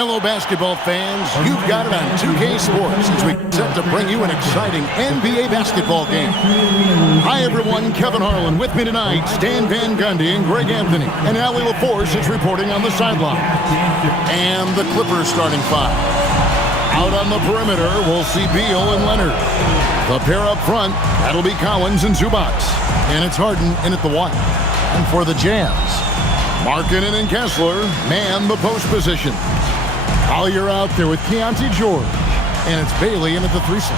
Hello, basketball fans. You've got it on 2K Sports as we set to bring you an exciting NBA basketball game. Hi, everyone. Kevin Harlan with me tonight. Stan Van Gundy and Greg Anthony. And Allie LaForce is reporting on the sideline. And the Clippers starting five. Out on the perimeter, we'll see Beal and Leonard. The pair up front, that'll be Collins and Zubac. And it's Harden in at the one. And for the Jazz, Markkanen and Kessler man the post position. Collier out there with Keontae George. And it's Bailey in at the threesome.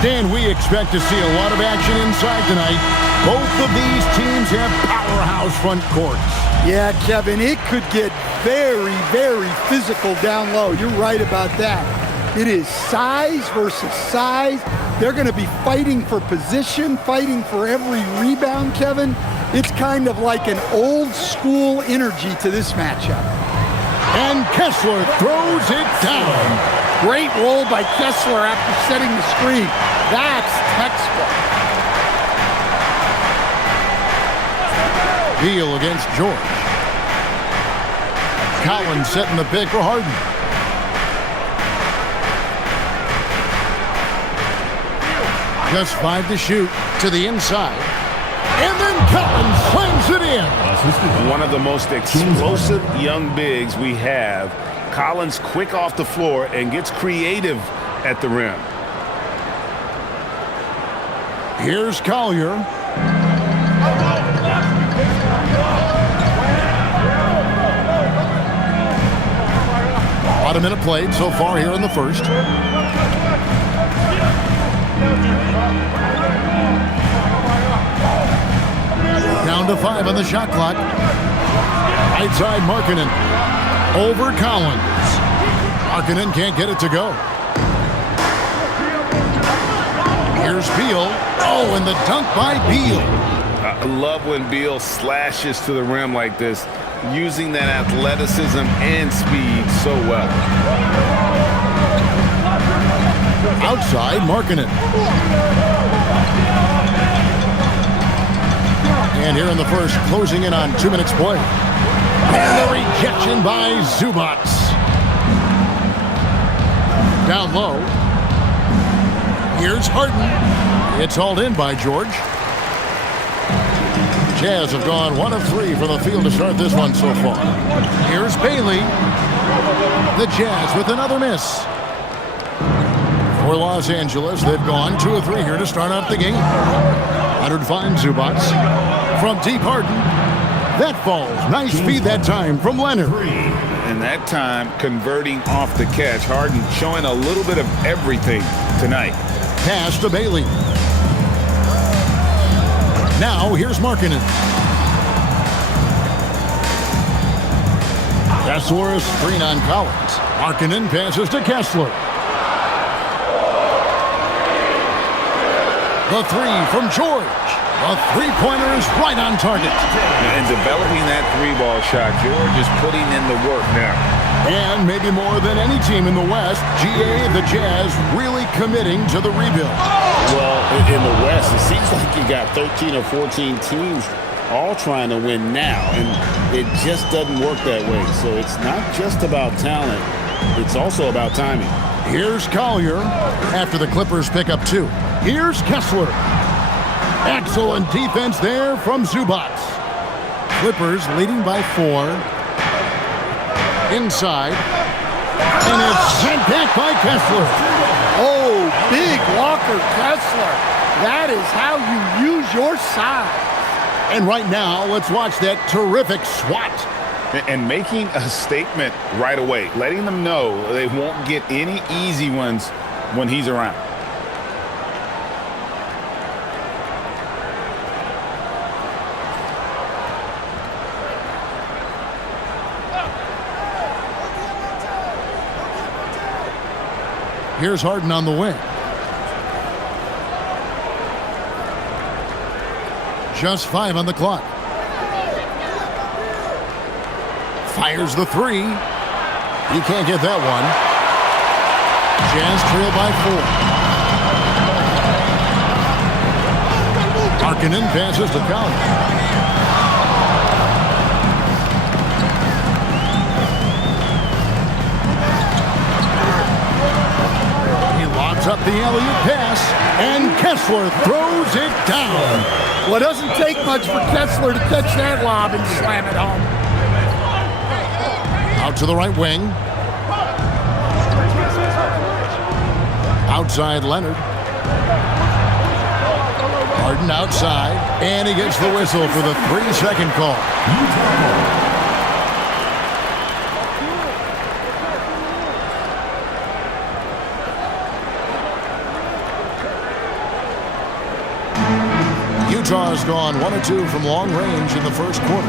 Stan, we expect to see a lot of action inside tonight. Both of these teams have powerhouse front courts. Yeah, Kevin, it could get very, very physical down low. You're right about that. It is size versus size. They're going to be fighting for position, fighting for every rebound, Kevin. It's kind of like an old school energy to this matchup. And Kessler throws it down. Great roll by Kessler after setting the screen. That's textbook. Beal against George. Collins setting the pick for Harden. Just 5 to shoot to the inside. And then Collins slams it in. One of the most explosive young bigs we have. Collins quick off the floor and gets creative at the rim. Here's Collier. About a minute played so far here in the first. Down to 5 on the shot clock. Right side Markkanen. Over Collins. Markkanen can't get it to go. Here's Beal. Oh, and the dunk by Beal. I love when Beal slashes to the rim like this, using that athleticism and speed so well. Outside Markkanen. And here in the first, closing in on 2 minutes play. And the rejection by Zubac. Down low. Here's Harden. It's hauled in by George. Jazz have gone 1 of 3 from the field to start this one so far. Here's Bailey. The Jazz with another miss. For Los Angeles, they've gone 2 of 3 here to start out the game. Leonard finds Zubac. From deep Harden. That falls. Nice feed that time from Leonard. And that time converting off the catch. Harden showing a little bit of everything tonight. Pass to Bailey. Now here's Markkanen. Kessler screen on Collins. Markkanen passes to Kessler. The 3 from George. A three-pointer is right on target. And developing that 3-ball shot, George is putting in the work now. And maybe more than any team in the West, the Jazz really committing to the rebuild. Well, in the West, it seems like you got 13 or 14 teams all trying to win now, and it just doesn't work that way. So it's not just about talent, it's also about timing. Here's Collier after the Clippers pick up 2. Here's Kessler. Excellent defense there from Zubac. Clippers leading by 4. Inside. And it's sent back by Kessler. Oh, big Walker Kessler. That is how you use your size. And right now, let's watch that terrific swat. And making a statement right away, letting them know they won't get any easy ones when he's around. Here's Harden on the wing. Just 5 on the clock. Fires the 3. He can't get that one. Jazz trail by 4. Markkanen passes to Collins. up the alley-oop pass, and Kessler throws it down. Well, it doesn't take much for Kessler to catch that lob and slam it home. Out to the right wing. Outside Leonard. Harden outside, and he gets the whistle for the 3-second call. Utah's gone 1 of 2 from long range in the first quarter.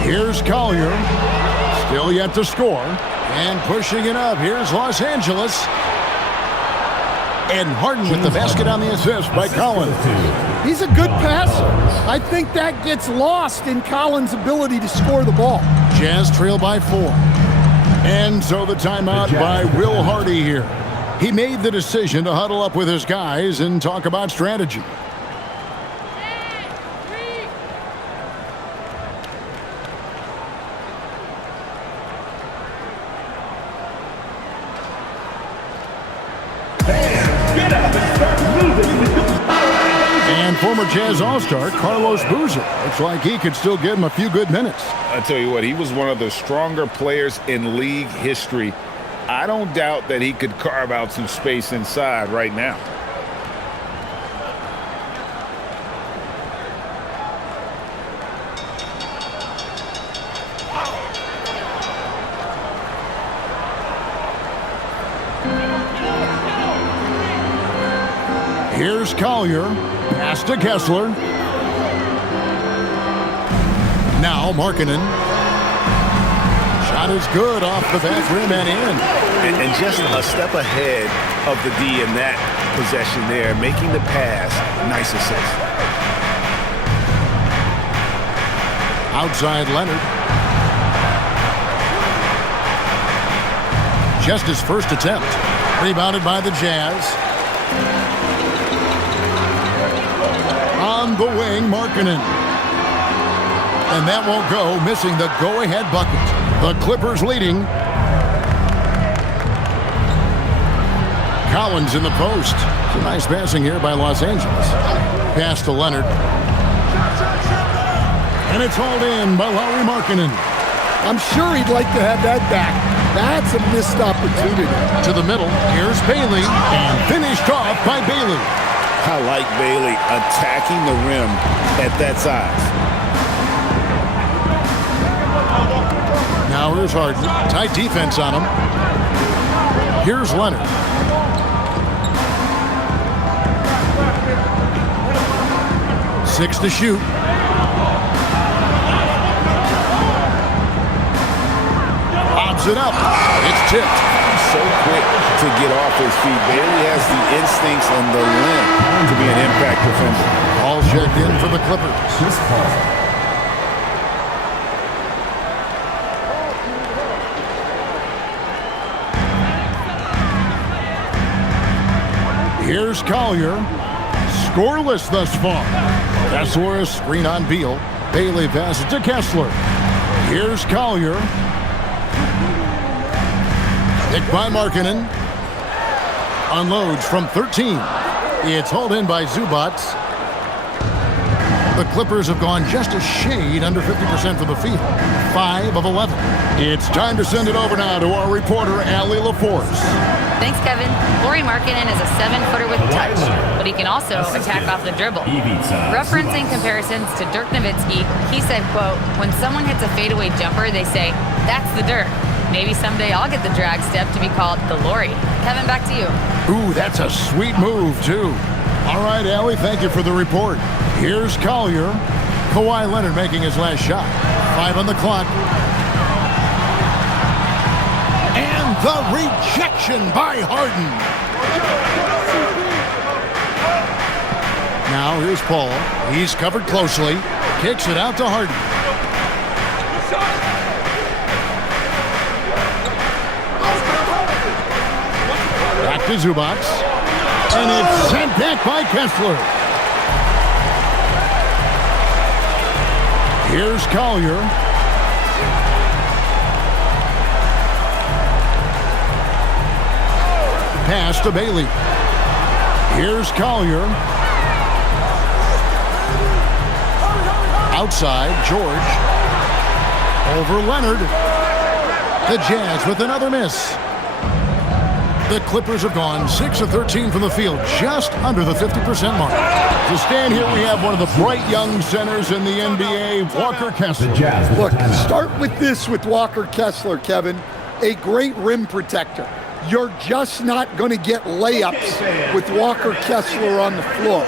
Here's Collier, still yet to score, and pushing it up. Here's Los Angeles. And Harden with the basket on the assist by Collins. He's a good passer. I think that gets lost in Collins' ability to score the ball. Jazz trail by 4. And so the timeout by Will Hardy here. He made the decision to huddle up with his guys and talk about strategy. And former Jazz All-Star Carlos Boozer. Looks like he could still give him a few good minutes. I tell you what, he was one of the stronger players in league history. I don't doubt that he could carve out some space inside right now. Here's Collier. Pass to Kessler. Now Markkanen. Shot is good off the back rim and in. And just a step ahead of the D in that possession there, making the pass. Nice assist. Outside Leonard. Just his first attempt. Rebounded by the Jazz. On the wing, Markkanen. And that won't go, missing the go-ahead bucket. The Clippers leading. Collins in the post. Some nice passing here by Los Angeles. Pass to Leonard. And it's hauled in by Lauri Markkanen. I'm sure he'd like to have that back. That's a missed opportunity. To the middle, here's Bailey. And finished off by Bailey. I like Bailey attacking the rim at that size. Now here's Harden. Tight defense on him. Here's Leonard. Six to shoot. Bobs it up. It's tipped. So quick to get off his feet. Bailey has the instincts and the length to be an impact defender. All checked in for the Clippers. Here's Collier. Scoreless thus far. Kessler, screen on Beal. Bailey passes to Kessler. Here's Collier. Picked by Markkanen. Unloads from 13. It's hauled in by Zubac. The Clippers have gone just a shade under 50% from the field. 5 of 11. It's time to send it over now to our reporter, Allie LaForce. Thanks, Kevin. Lauri Markkanen is a 7-footer with touch, but he can also attack off the dribble. Referencing comparisons to Dirk Nowitzki, he said, quote, "When someone hits a fadeaway jumper, they say, 'That's the Dirk.' Maybe someday I'll get the drag step to be called the Lauri." Kevin, back to you. Ooh, that's a sweet move, too. All right, Allie, thank you for the report. Here's Collier. Kawhi Leonard making his last shot. 5 on the clock. And the rejection by Harden. Now here's Paul. He's covered closely. Kicks it out to Harden. Back to Zubac. And it's sent back by Kessler. Here's Collier. Pass to Bailey. Here's Collier. Outside, George. Over Leonard. The Jazz with another miss. The Clippers have gone 6 of 13 from the field, just under the 50% mark. To stand here, we have one of the bright young centers in the NBA, Walker Kessler. Look, start with this with Walker Kessler, Kevin. A great rim protector. You're just not going to get layups with Walker Kessler on the floor.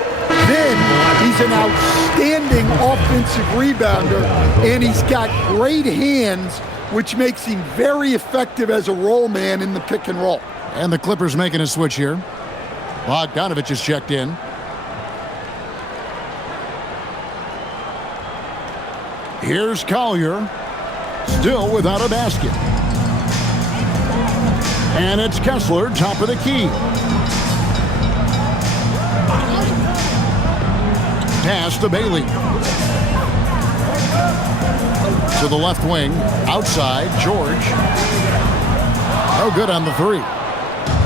Then he's an outstanding offensive rebounder, and he's got great hands, which makes him very effective as a roll man in the pick and roll. And the Clippers making a switch here. Bogdanovich is checked in. Here's Collier, still without a basket. And it's Kessler, top of the key. Pass to Bailey. To the left wing, outside, George. No good on the three.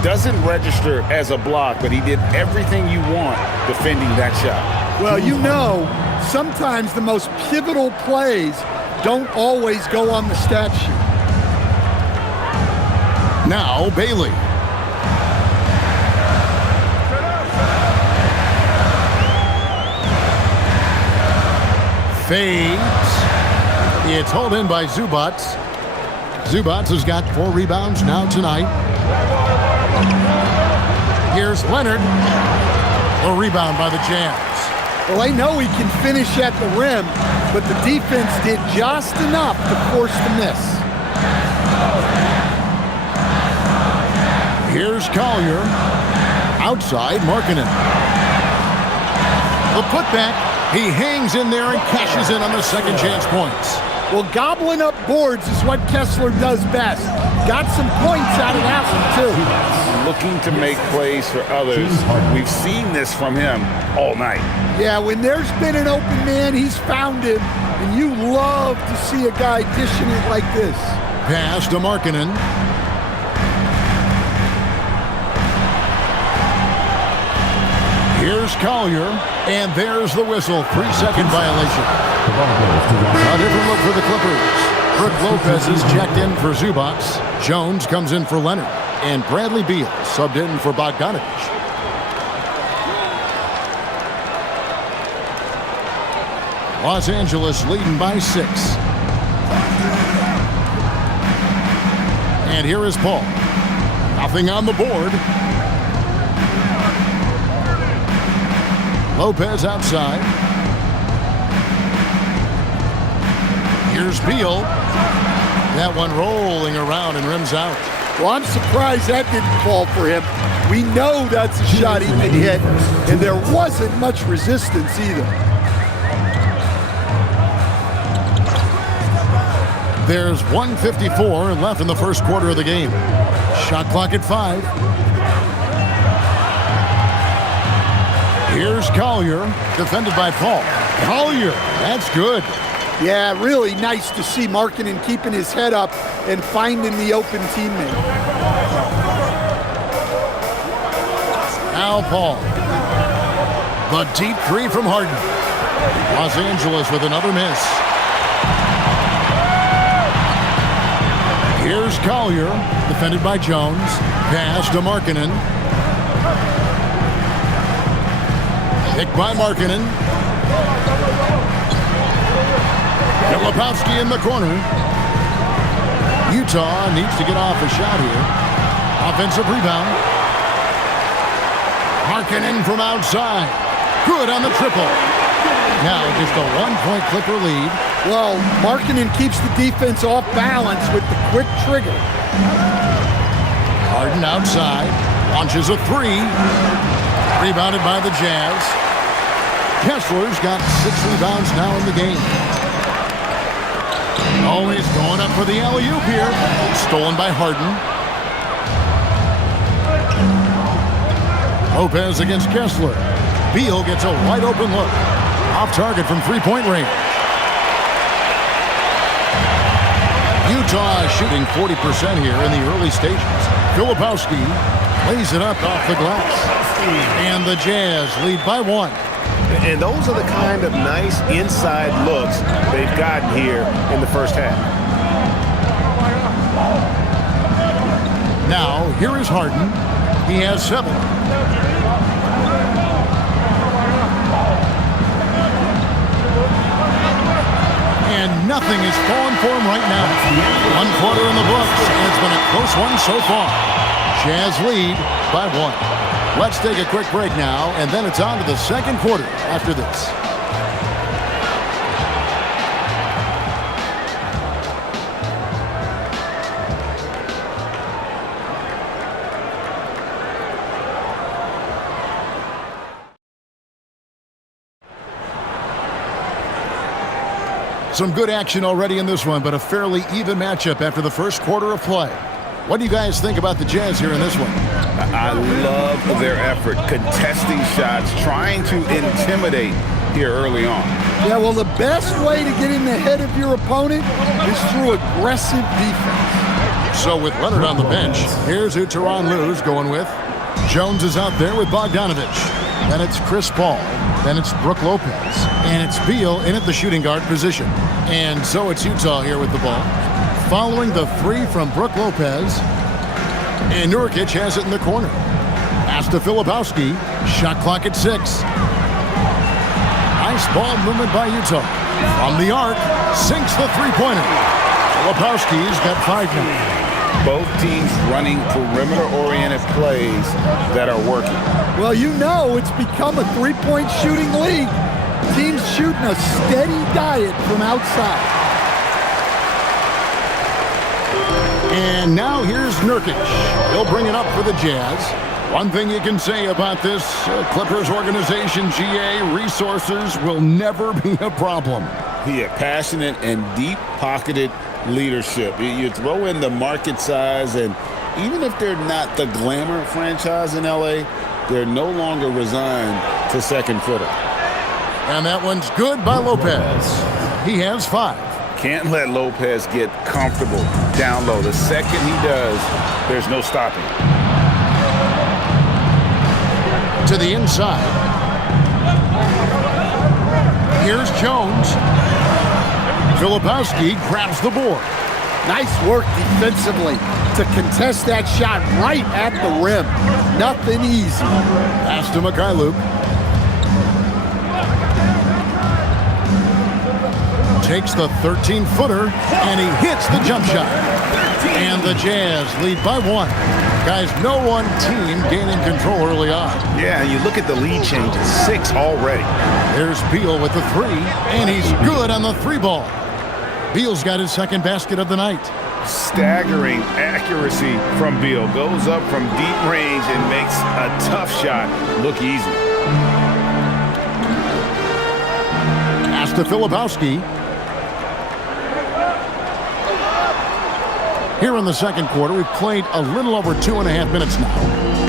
Doesn't register as a block, but he did everything you want defending that shot. Well, you know, sometimes the most pivotal plays don't always go on the stat sheet. Now Bailey. Fades. It's hauled in by Zubac. Zubac has got 4 rebounds now tonight. Here's Leonard. A rebound by the Jazz. Well, I know he can finish at the rim, but the defense did just enough to force the miss. Here's Collier. Outside, Markkanen. The putback. He hangs in there and cashes in on the second chance points. Well, gobbling up boards is what Kessler does best. Got some points out of that one, too. Looking to make plays for others. We've seen this from him all night. Yeah, when there's been an open man, he's found him, and you love to see a guy dishing it like this. Pass to Markkanen. Here's Collier, and there's the whistle. 3-second violation. A different look for the Clippers. Brook Lopez is checked in for Zubac. Jones comes in for Leonard. And Bradley Beal subbed in for Bogdanovich. Los Angeles leading by 6. And here is Paul. Nothing on the board. Lopez outside. Here's Beal. That one rolling around and rims out. Well, I'm surprised that didn't fall for him. We know that's a shot he can hit, and there wasn't much resistance either. There's 1:54 left in the first quarter of the game. Shot clock at 5. Here's Collier, defended by Paul. Collier, that's good. Yeah, really nice to see Markkanen keeping his head up and finding the open teammate. Now Paul. The deep three from Harden. Los Angeles with another miss. Here's Collier, defended by Jones. Pass to Markkanen. Picked by Markkanen. Filipowski in the corner. Utah needs to get off a shot here. Offensive rebound. Markkanen from outside. Good on the triple. Now just a 1-point Clipper lead. Well, Markkanen keeps the defense off balance with the quick trigger. Harden outside. Launches a 3. Rebounded by the Jazz. Kessler's got 6 rebounds now in the game. Always going up for the alley-oop here. Stolen by Harden. Lopez against Kessler. Beal gets a wide open look. Off target from 3-point range. Utah shooting 40% here in the early stages. Filipowski Lays it up off the glass. And the Jazz lead by 1. And those are the kind of nice inside looks they've gotten here in the first half. Now, here is Harden. He has 7. And nothing is falling for him right now. 1 quarter in the books, and it's been a close one so far. Jazz lead by 1. Let's take a quick break now, and then it's on to the second quarter after this. Some good action already in this one, but a fairly even matchup after the first quarter of play. What do you guys think about the Jazz here in this one? I love their effort, contesting shots, trying to intimidate here early on. Yeah, well, the best way to get in the head of your opponent is through aggressive defense. So with Leonard on the bench, here's who Tyronn Lue's going with. Jones is out there with Bogdanovich. Then it's Chris Paul. Then it's Brook Lopez. And it's Beal in at the shooting guard position. And so it's Utah here with the ball. Following the 3 from Brook Lopez. And Nurkic has it in the corner. Pass to Filipowski. Shot clock at 6. Nice ball movement by Utah. From the arc, sinks the three-pointer. Filipowski's got 5 now. Both teams running perimeter-oriented plays that are working. Well, you know it's become a three-point shooting league. Teams shooting a steady diet from outside. And now here's Nurkic. He'll bring it up for the Jazz. One thing you can say about this Clippers organization, GA, resources will never be a problem. Yeah, passionate and deep-pocketed leadership. You throw in the market size, and even if they're not the glamour franchise in LA, they're no longer resigned to second footer. And that one's good by Lopez. He has 5. Can't let Lopez get comfortable down low. The second he does, there's no stopping. To the inside. Here's Jones. Filipowski grabs the board. Nice work defensively to contest that shot right at the rim. Nothing easy. Pass to Mikhailuk. Takes the 13-footer, and he hits the jump shot. And the Jazz lead by 1. Guys, no one team gaining control early on. Yeah, you look at the lead changes, 6 already. There's Beal with the 3, and he's good on the 3 ball. Beal's got his second basket of the night. Staggering accuracy from Beal. Goes up from deep range and makes a tough shot look easy. Pass to Filipowski. Here in the second quarter, we've played a little over 2.5 minutes now,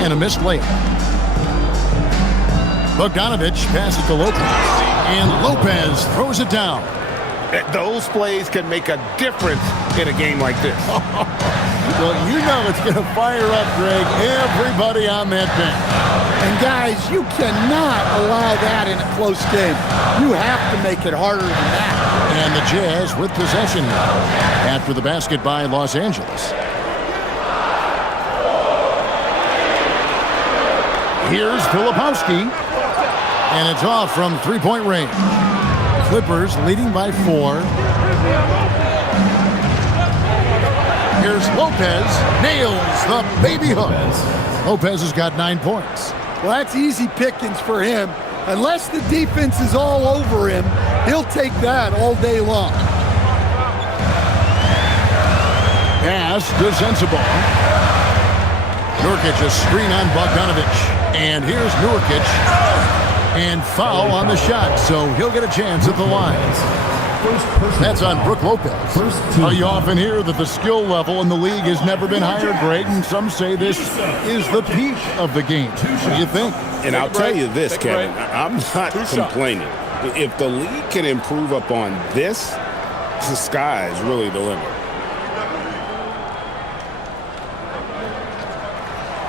and a missed layup. Bogdanovich passes to Lopez, and Lopez throws it down. Those plays can make a difference in a game like this. Well, you know it's going to fire up, Greg, everybody on that bench. And guys, you cannot allow that in a close game. You have to make it harder than that. And the Jazz with possession after the basket by Los Angeles. Here's Filipowski, and it's off from three-point range. Clippers leading by 4. Here's Lopez, nails the baby hook. Lopez has got 9 points. Well, that's easy pickings for him. Unless the defense is all over him, he'll take that all day long. Pass to Sensabaugh. Nurkic a screen on Bogdanovich. And here's Nurkic. And foul on the shot, so he'll get a chance at the line. That's on Brook Lopez. Now, you often hear that the skill level in the league has never been higher, Greg, and some say this is the peak of the game. What do you think? And I'll tell you this, Kevin, I'm not complaining. If the league can improve upon this, the sky is really the limit.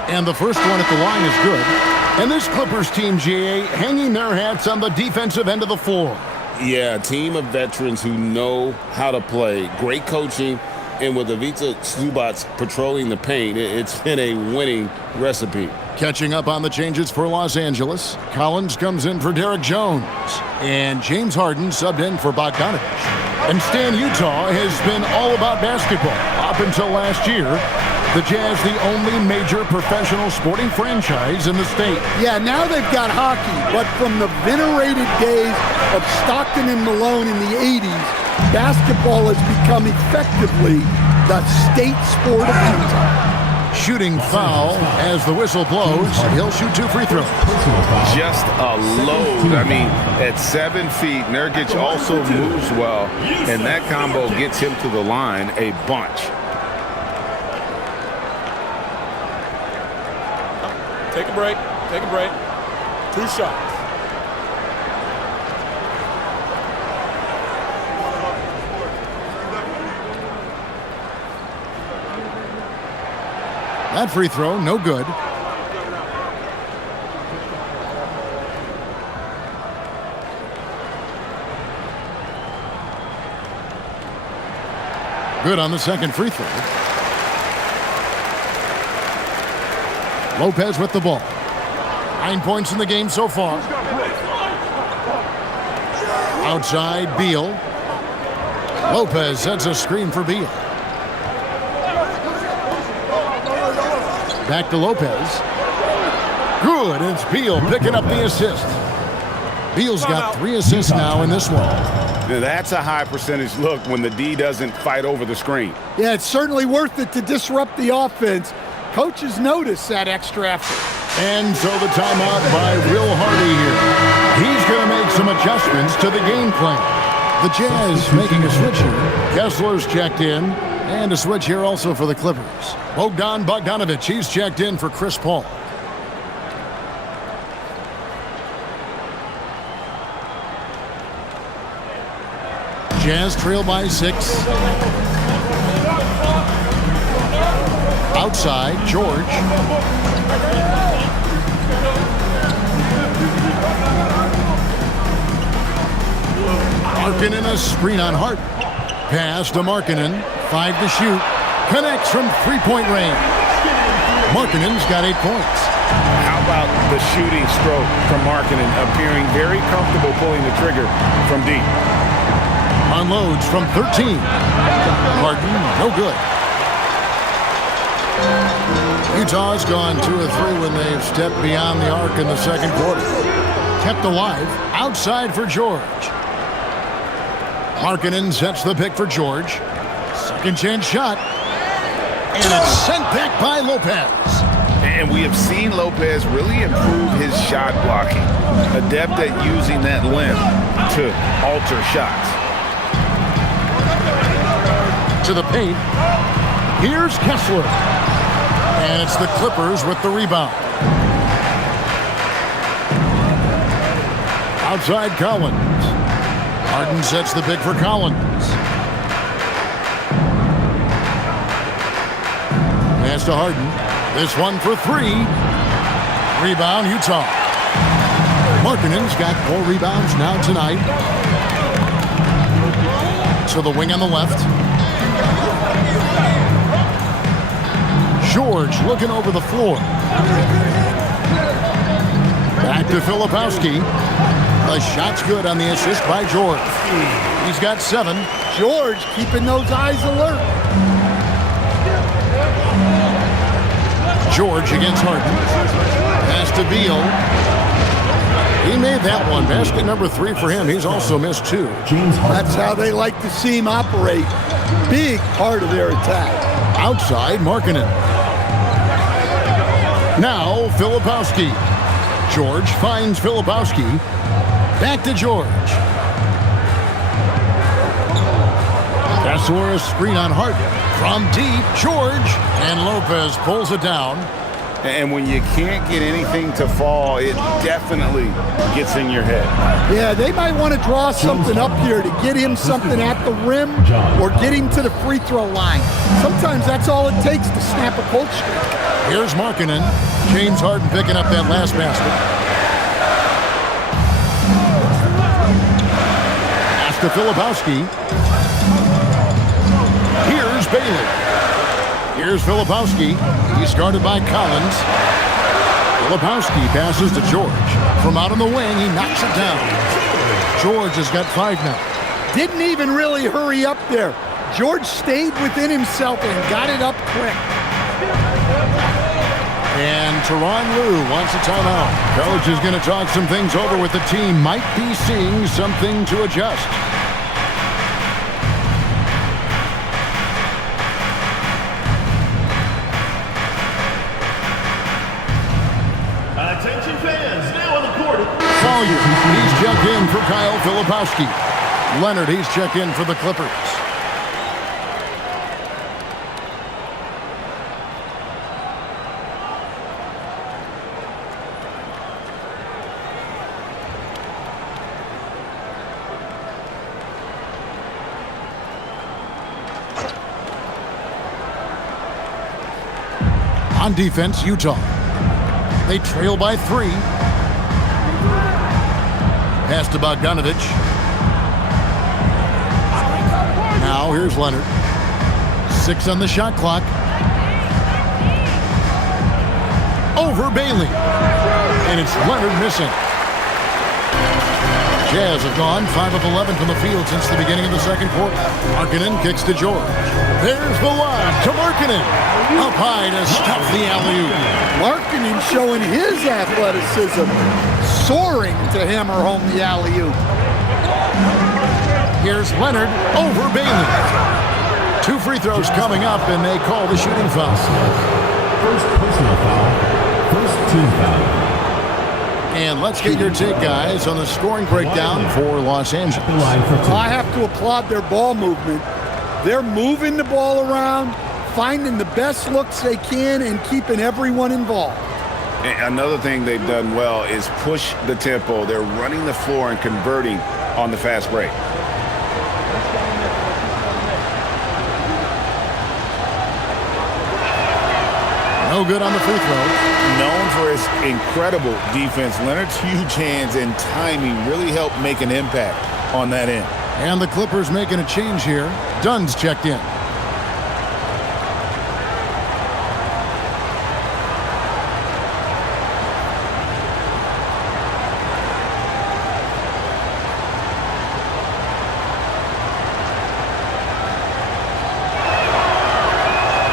And the first one at the line is good. And this Clippers team, GA, hanging their hats on the defensive end of the floor. Yeah, a team of veterans who know how to play. Great coaching. And with Ivica Zubac patrolling the paint, it's been a winning recipe. Catching up on the changes for Los Angeles, Collins comes in for Derek Jones. And James Harden subbed in for Bogdanovich. And Stan, Utah has been all about basketball up until last year. The Jazz, the only major professional sporting franchise in the state. Yeah, now they've got hockey, but from the venerated days of Stockton and Malone in the 80s, basketball has become effectively the state sport of Utah. Shooting foul as the whistle blows. He'll shoot 2 free throws. Just a load. I mean, at 7 feet, Nurkic also moves well, and that combo gets him to the line a bunch. Take a break. Take a break. 2 shots. That free throw, no good. Good on the second free throw. Lopez with the ball. 9 points in the game so far. Outside, Beal. Lopez sets a screen for Beal. Back to Lopez. Good. It's Beal picking up the assist. Beal's got 3 assists now in this one. Now, that's a high percentage look when the D doesn't fight over the screen. Yeah, it's certainly worth it to disrupt the offense. Coaches notice that extra effort. And so the timeout by Will Hardy here. He's going to make some adjustments to the game plan. The Jazz making a switch here. Kessler's checked in. And a switch here also for the Clippers. Bogdanovich, he's checked in for Chris Paul. Jazz trail by 6. Outside, George. Markkanen, a screen on Hart. Pass to Markkanen. 5 to shoot. Connects from 3-point range. Markkanen's got 8 points. How about the shooting stroke from Markkanen, appearing very comfortable pulling the trigger from deep. Unloads from 13. Harden, no good. Utah's gone 2 of 3 when they've stepped beyond the arc in the second quarter. Kept alive. Outside for George. Markkanen sets the pick for George. Second chance shot. And it's sent back by Lopez. And we have seen Lopez really improve his shot blocking. Adept at using that limb to alter shots. To the paint. Here's Kessler. And it's the Clippers with the rebound. Outside Collins. Harden sets the pick for Collins. Pass to Harden. This one for 3. Rebound, Utah. Markkanen's got 4 rebounds now tonight. To the wing on the left. George looking over the floor. Back to Filipowski. The shot's good on the assist by George. He's got 7. George keeping those eyes alert. George against Harden. Pass to Beal. He made that one. Basket number 3 for him. He's also missed 2. That's how they like to see him operate. Big part of their attack. Outside, Markkanen. Now, Filipowski. George finds Filipowski. Back to George. Kessler, a screen on Hart. From deep, George. And Lopez pulls it down. And when you can't get anything to fall, it definitely gets in your head. Yeah, they might want to draw something up here to get him something at the rim or get him to the free throw line. Sometimes that's all it takes to snap a cold streak. Here's Markkanen. James Harden picking up that last basket. Pass to Filipowski. Here's Bailey. Here's Filipowski. He's guarded by Collins. Filipowski passes to George. From out on the wing, he knocks it down. George has got 5 now. Didn't even really hurry up there. George stayed within himself and got it up quick. And Tyronn Lue wants a timeout. Coach is going to talk some things over with the team. Might be seeing something to adjust. Attention fans, now on the court. Collier, he's checked in for Kyle Filipowski. Leonard, he's checked in for the Clippers. On defense, Utah. They trail by 3. Pass to Bogdanovich. Now here's Leonard. 6 on the shot clock. Over Bailey. And it's Leonard missing. Jazz have gone 5 of 11 from the field since the beginning of the second quarter. Markkanen kicks to George. There's the lob to Markkanen. Up high to stuff the alley-oop. Markkanen showing his athleticism, soaring to hammer home the alley-oop. Here's Leonard over Bailey. 2 free throws coming up, and they call the shooting foul. First personal foul. First team foul. And let's get your take, guys, on the scoring breakdown for Los Angeles. I have to applaud their ball movement. They're moving the ball around, finding the best looks they can, and keeping everyone involved. And another thing they've done well is push the tempo. They're running the floor and converting on the fast break. No good on the free throw. Known for his incredible defense, Leonard's huge hands and timing really helped make an impact on that end. And the Clippers making a change here. Dunn's checked in.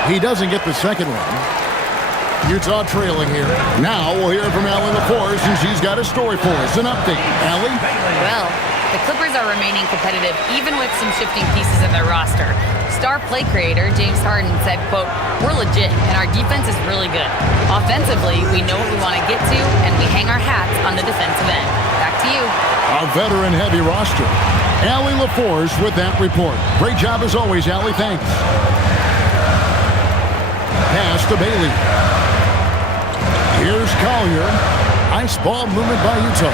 He doesn't get the second one. Utah trailing here. Now we'll hear from Allie LaForce, and she's got a story for us. An update. Allie? Well, the Clippers are remaining competitive even with some shifting pieces in their roster. Star play creator James Harden said, quote, "We're legit and our defense is really good. Offensively, we know what we want to get to and we hang our hats on the defensive end." Back to you. A veteran-heavy roster. Allie LaForce with that report. Great job as always, Allie. Thanks. Pass to Bailey. Here's Collier. Nice ball movement by Utah.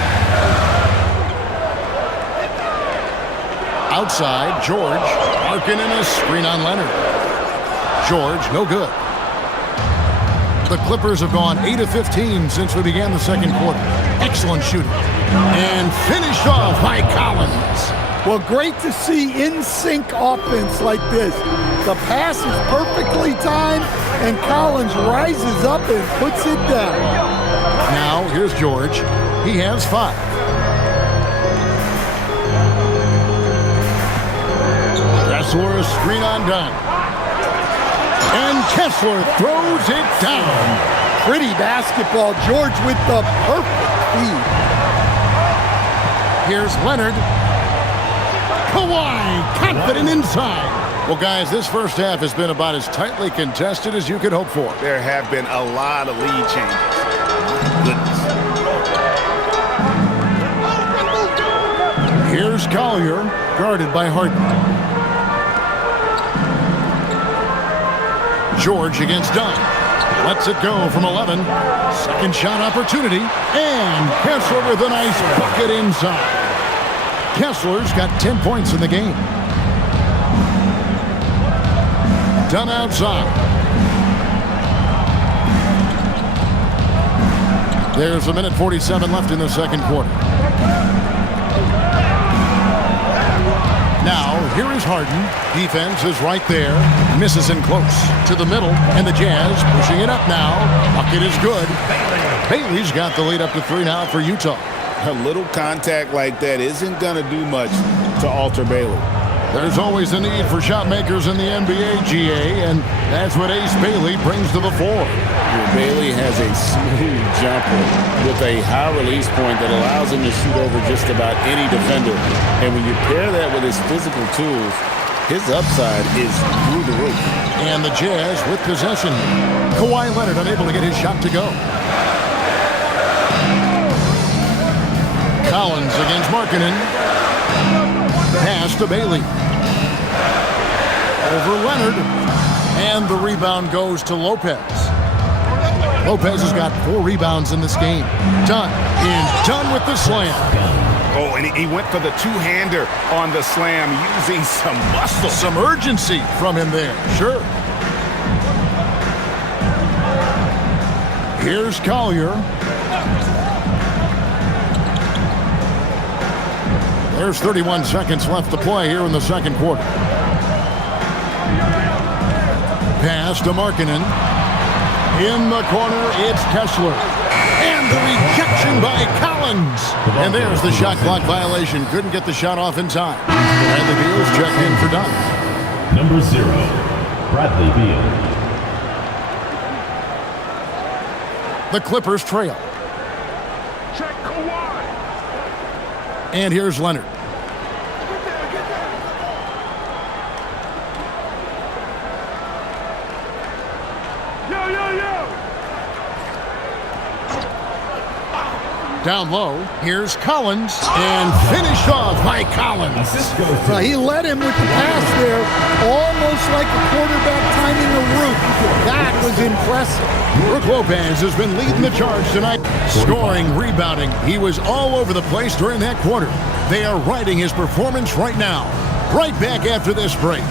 Outside, George. Markkanen a screen on Leonard. George, no good. The Clippers have gone 8 of 15 since we began the second quarter. Excellent shooting. And finished off by Collins. Well, great to see in-sync offense like this. The pass is perfectly timed, and Collins rises up and puts it down. Now, here's George. He has 5. Kessler, a screen on Dunn. And Kessler throws it down. Pretty basketball. George with the perfect feed. Here's Leonard. Kawhi, confident inside. Well, guys, this first half has been about as tightly contested as you could hope for. There have been a lot of lead changes. Goodness. Here's Collier, guarded by Harden. George against Dunn. Lets it go from 11. Second shot opportunity. And Kessler with a nice bucket inside. Kessler's got 10 points in the game. Done outside. There's a minute 47 left in the second quarter. Now, here is Harden. Defense is right there. Misses in close. To the middle. And the Jazz pushing it up now. Bucket is good. Bailey's got the lead up to 3 now for Utah. A little contact like that isn't going to do much to alter Bailey. There's always a need for shot makers in the NBA, GA, and that's what Ace Bailey brings to the fore. Bailey has a smooth jumper with a high release point that allows him to shoot over just about any defender. And when you pair that with his physical tools, his upside is through the roof. And the Jazz with possession. Kawhi Leonard unable to get his shot to go. Collins against Markkanen. Pass to Bailey. Over Leonard. And the rebound goes to Lopez. Lopez has got 4 rebounds in this game. Dunn is done with the slam. Oh, and he went for the two-hander on the slam, using some muscle. Some urgency from him there. Sure. Here's Collier. There's 31 seconds left to play here in the second quarter. Pass to Markkanen. In the corner, it's Kessler. And the rejection by Collins. And there's the shot clock violation. Couldn't get the shot off in time. Bradley Beal's checked in for Dunn. Number 0, Bradley Beal. The Clippers trail. Check Kawhi. And here's Leonard. Down low, here's Collins, and finished off by Collins. He led him with the pass there, almost like a quarterback timing a route. That was impressive. Brook Lopez has been leading the charge tonight. Scoring, rebounding. He was all over the place during that quarter. They are riding his performance right now. Right back after this break.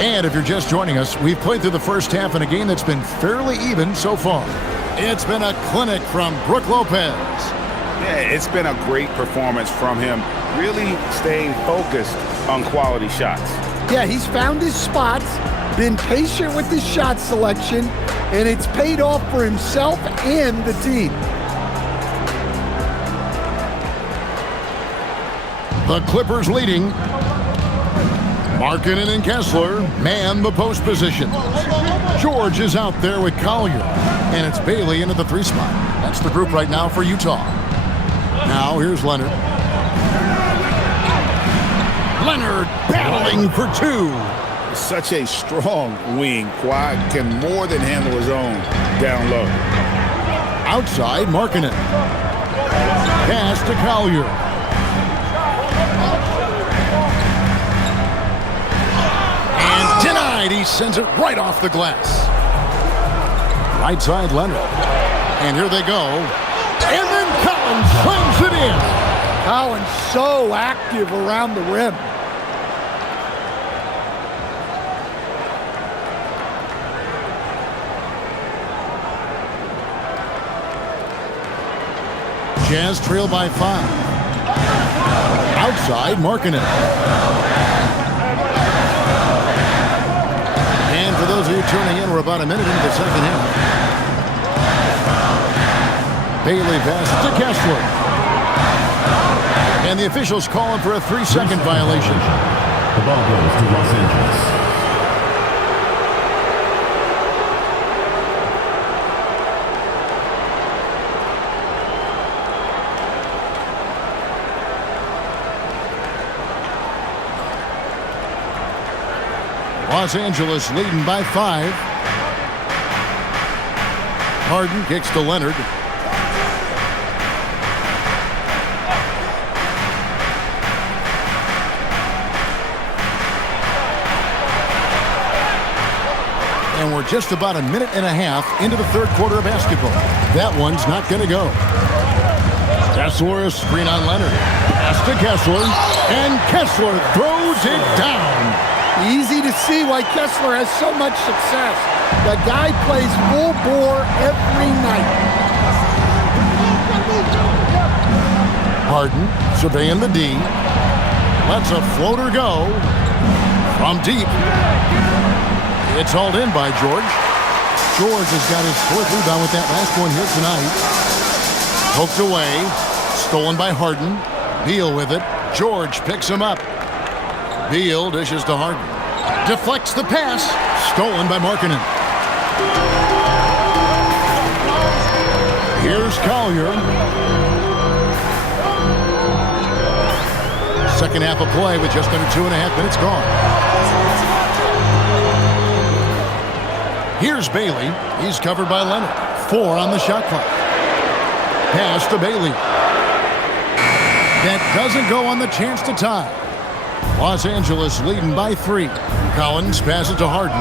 And if you're just joining us, we've played through the first half in a game that's been fairly even so far. It's been a clinic from Brook Lopez. Yeah, it's been a great performance from him, really staying focused on quality shots. Yeah, he's found his spots, been patient with his shot selection, and it's paid off for himself and the team. The Clippers leading. Markkanen and Kessler man the post position. George is out there with Collier. And it's Bailey into the 3 spot. That's the group right now for Utah. Now here's Leonard. Leonard battling for 2. Such a strong wing. Kawhi can more than handle his own down low. Outside, Markkanen. Pass to Collier. And denied. He sends it right off the glass. Right side, Leonard. And here they go. And then Collins slams it in. Collins so active around the rim. Jazz trail by 5. Outside, Markkanen. And for those of you tuning in, we're about a minute into the second half. Bailey passes to Kessler. And the officials calling for a 3-second violation. The ball goes to Los Angeles. Los Angeles leading by 5. Harden kicks to Leonard. And we're just about a minute and a half into the third quarter of basketball. That one's not going to go. Kessler, screen on Leonard. Pass to Kessler. And Kessler throws it down. Easy to see why Kessler has so much success. The guy plays full bore every night. Harden surveying the D. Lets a floater go from deep. It's hauled in by George. George has got his 4th rebound with that last one here tonight. Poked away. Stolen by Harden. Beal with it. George picks him up. Beal dishes to Harden. Deflects the pass. Stolen by Markkanen. Here's Collier. Second half of play with just under 2.5 minutes gone. Here's Bailey. He's covered by Leonard. 4 on the shot clock. Pass to Bailey. That doesn't go on the chance to tie. Los Angeles leading by 3. Collins passes to Harden.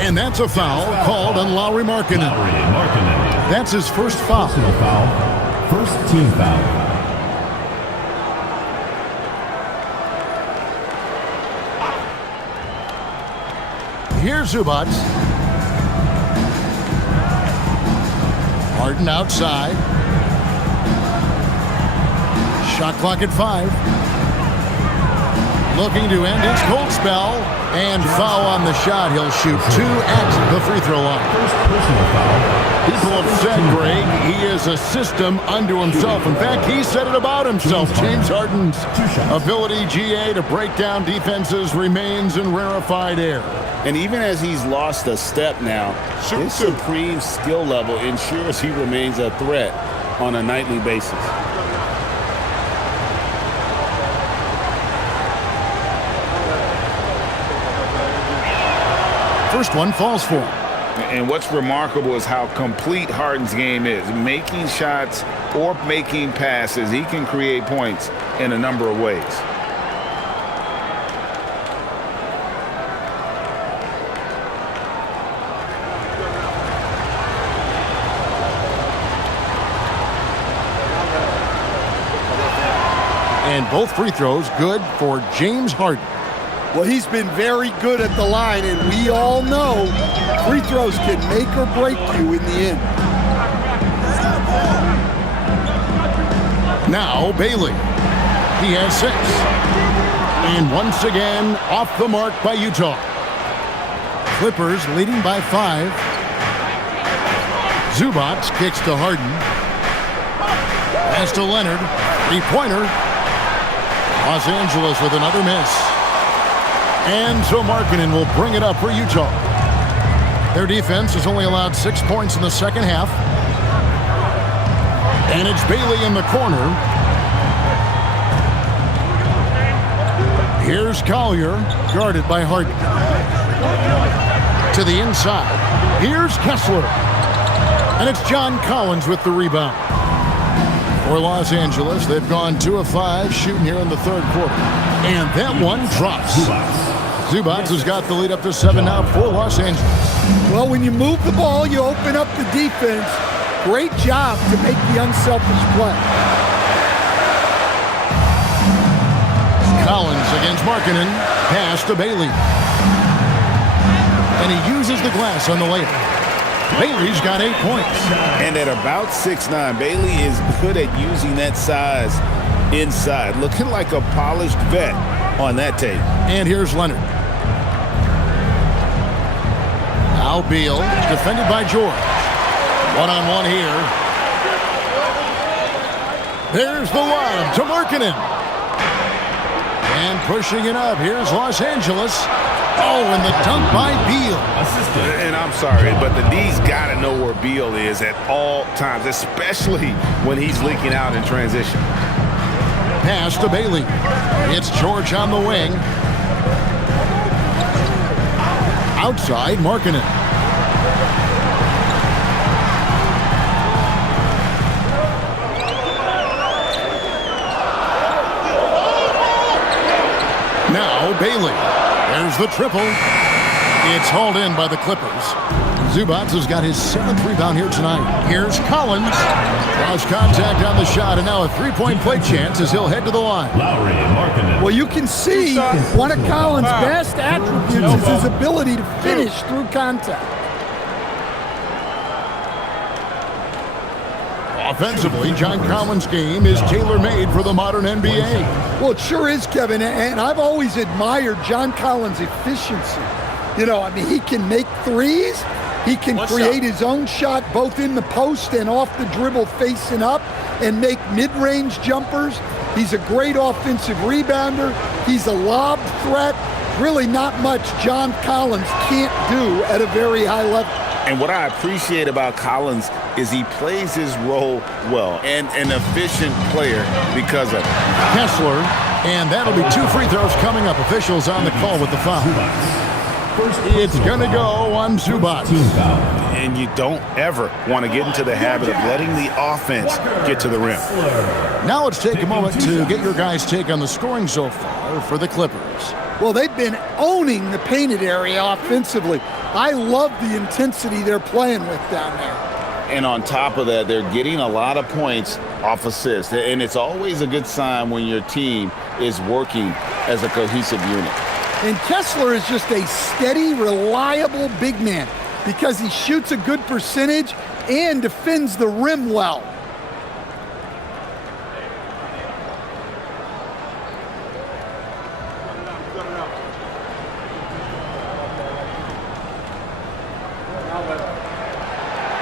And that's a foul called on Lauri Markkanen. That's his first foul. First team foul. Here's Zubac. Harden outside. Shot clock at 5. Looking to end his cold spell. And foul on the shot. He'll shoot 2 at the free throw line. First personal foul. People have said, Greg, he is a system unto himself. In fact, he said it about himself. James Harden's ability, GA, to break down defenses remains in rarefied air. And even as he's lost a step now, his supreme skill level ensures he remains a threat on a nightly basis. First one falls for him. And what's remarkable is how complete Harden's game is. Making shots or making passes, he can create points in a number of ways. And both free throws good for James Harden. Well, he's been very good at the line, and we all know free throws can make or break you in the end. Now Bailey. He has 6. And once again, off the mark by Utah. Clippers leading by 5. Zubac kicks to Harden. Pass to Leonard. 3-pointer. Los Angeles with another miss. And so Markkanen will bring it up for Utah. Their defense has only allowed 6 points in the second half. And it's Bailey in the corner. Here's Collier, guarded by Harden. To the inside. Here's Kessler. And it's John Collins with the rebound. For Los Angeles, they've gone 2 of 5 shooting here in the third quarter. And that one drops. Zubac has got the lead up to 7 now for Los Angeles. Well, when you move the ball, you open up the defense. Great job to make the unselfish play. Collins against Markkanen. Pass to Bailey. And he uses the glass on the layup. Bailey's got 8 points. And at about 6'9", Bailey is good at using that size inside. Looking like a polished vet on that tape. And here's Leonard. Now Beal, defended by George. One-on-one here. There's the lob to Markkanen. And pushing it up, here's Los Angeles. Oh, and the dunk by Beal. And I'm sorry, but the D's got to know where Beal is at all times, especially when he's leaking out in transition. Pass to Bailey. It's George on the wing. Outside, Markkanen. Now Bailey. There's the triple. It's hauled in by the Clippers. Zubac has got his 7th rebound here tonight. Here's Collins. Cross contact on the shot, and now a three-point play chance as he'll head to the line. Lowry and Markkanen. Well, you can see one of Collins' best attributes is his ability to finish through contact. Offensively, John Collins' game is tailor-made for the modern NBA. Well, it sure is, Kevin, and I've always admired John Collins' efficiency. You know, I mean, he can make threes. He can create his own shot both in the post and off the dribble facing up and make mid-range jumpers. He's a great offensive rebounder. He's a lob threat. Really not much John Collins can't do at a very high level. And what I appreciate about Collins is he plays his role well and an efficient player because of it. Kessler, and that'll be 2 free throws coming up. Officials on the call with the foul. It's going to go on Zubac. And you don't ever want to get into the habit of letting the offense get to the rim. Now let's take a moment to get your guys' take on the scoring so far for the Clippers. Well, they've been owning the painted area offensively. I love the intensity they're playing with down there. And on top of that, they're getting a lot of points off assists. And it's always a good sign when your team is working as a cohesive unit. And Kessler is just a steady, reliable big man because he shoots a good percentage and defends the rim well.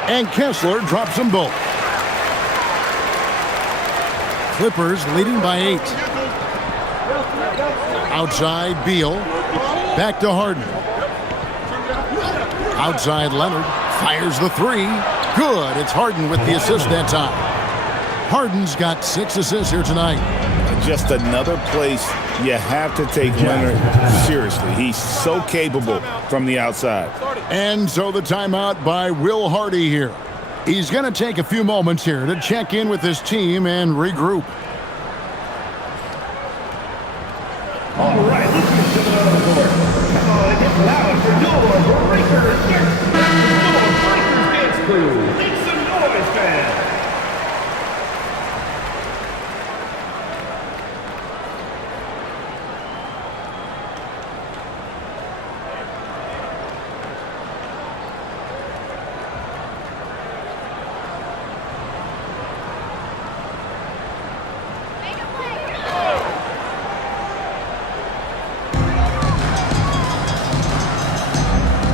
And Kessler drops them both. Clippers leading by 8. Outside, Beal. Back to Harden. Outside, Leonard. Fires the 3. Good. It's Harden with the assist that time. Harden's got 6 assists here tonight. Just another place you have to take Leonard seriously. He's so capable from the outside. And so the timeout by Will Hardy here. He's going to take a few moments here to check in with his team and regroup. All right, let's get to the court. Come on, it gets loud for your Breakers Dance Crew. Your Breakers Dance Crew. Make some noise, fans.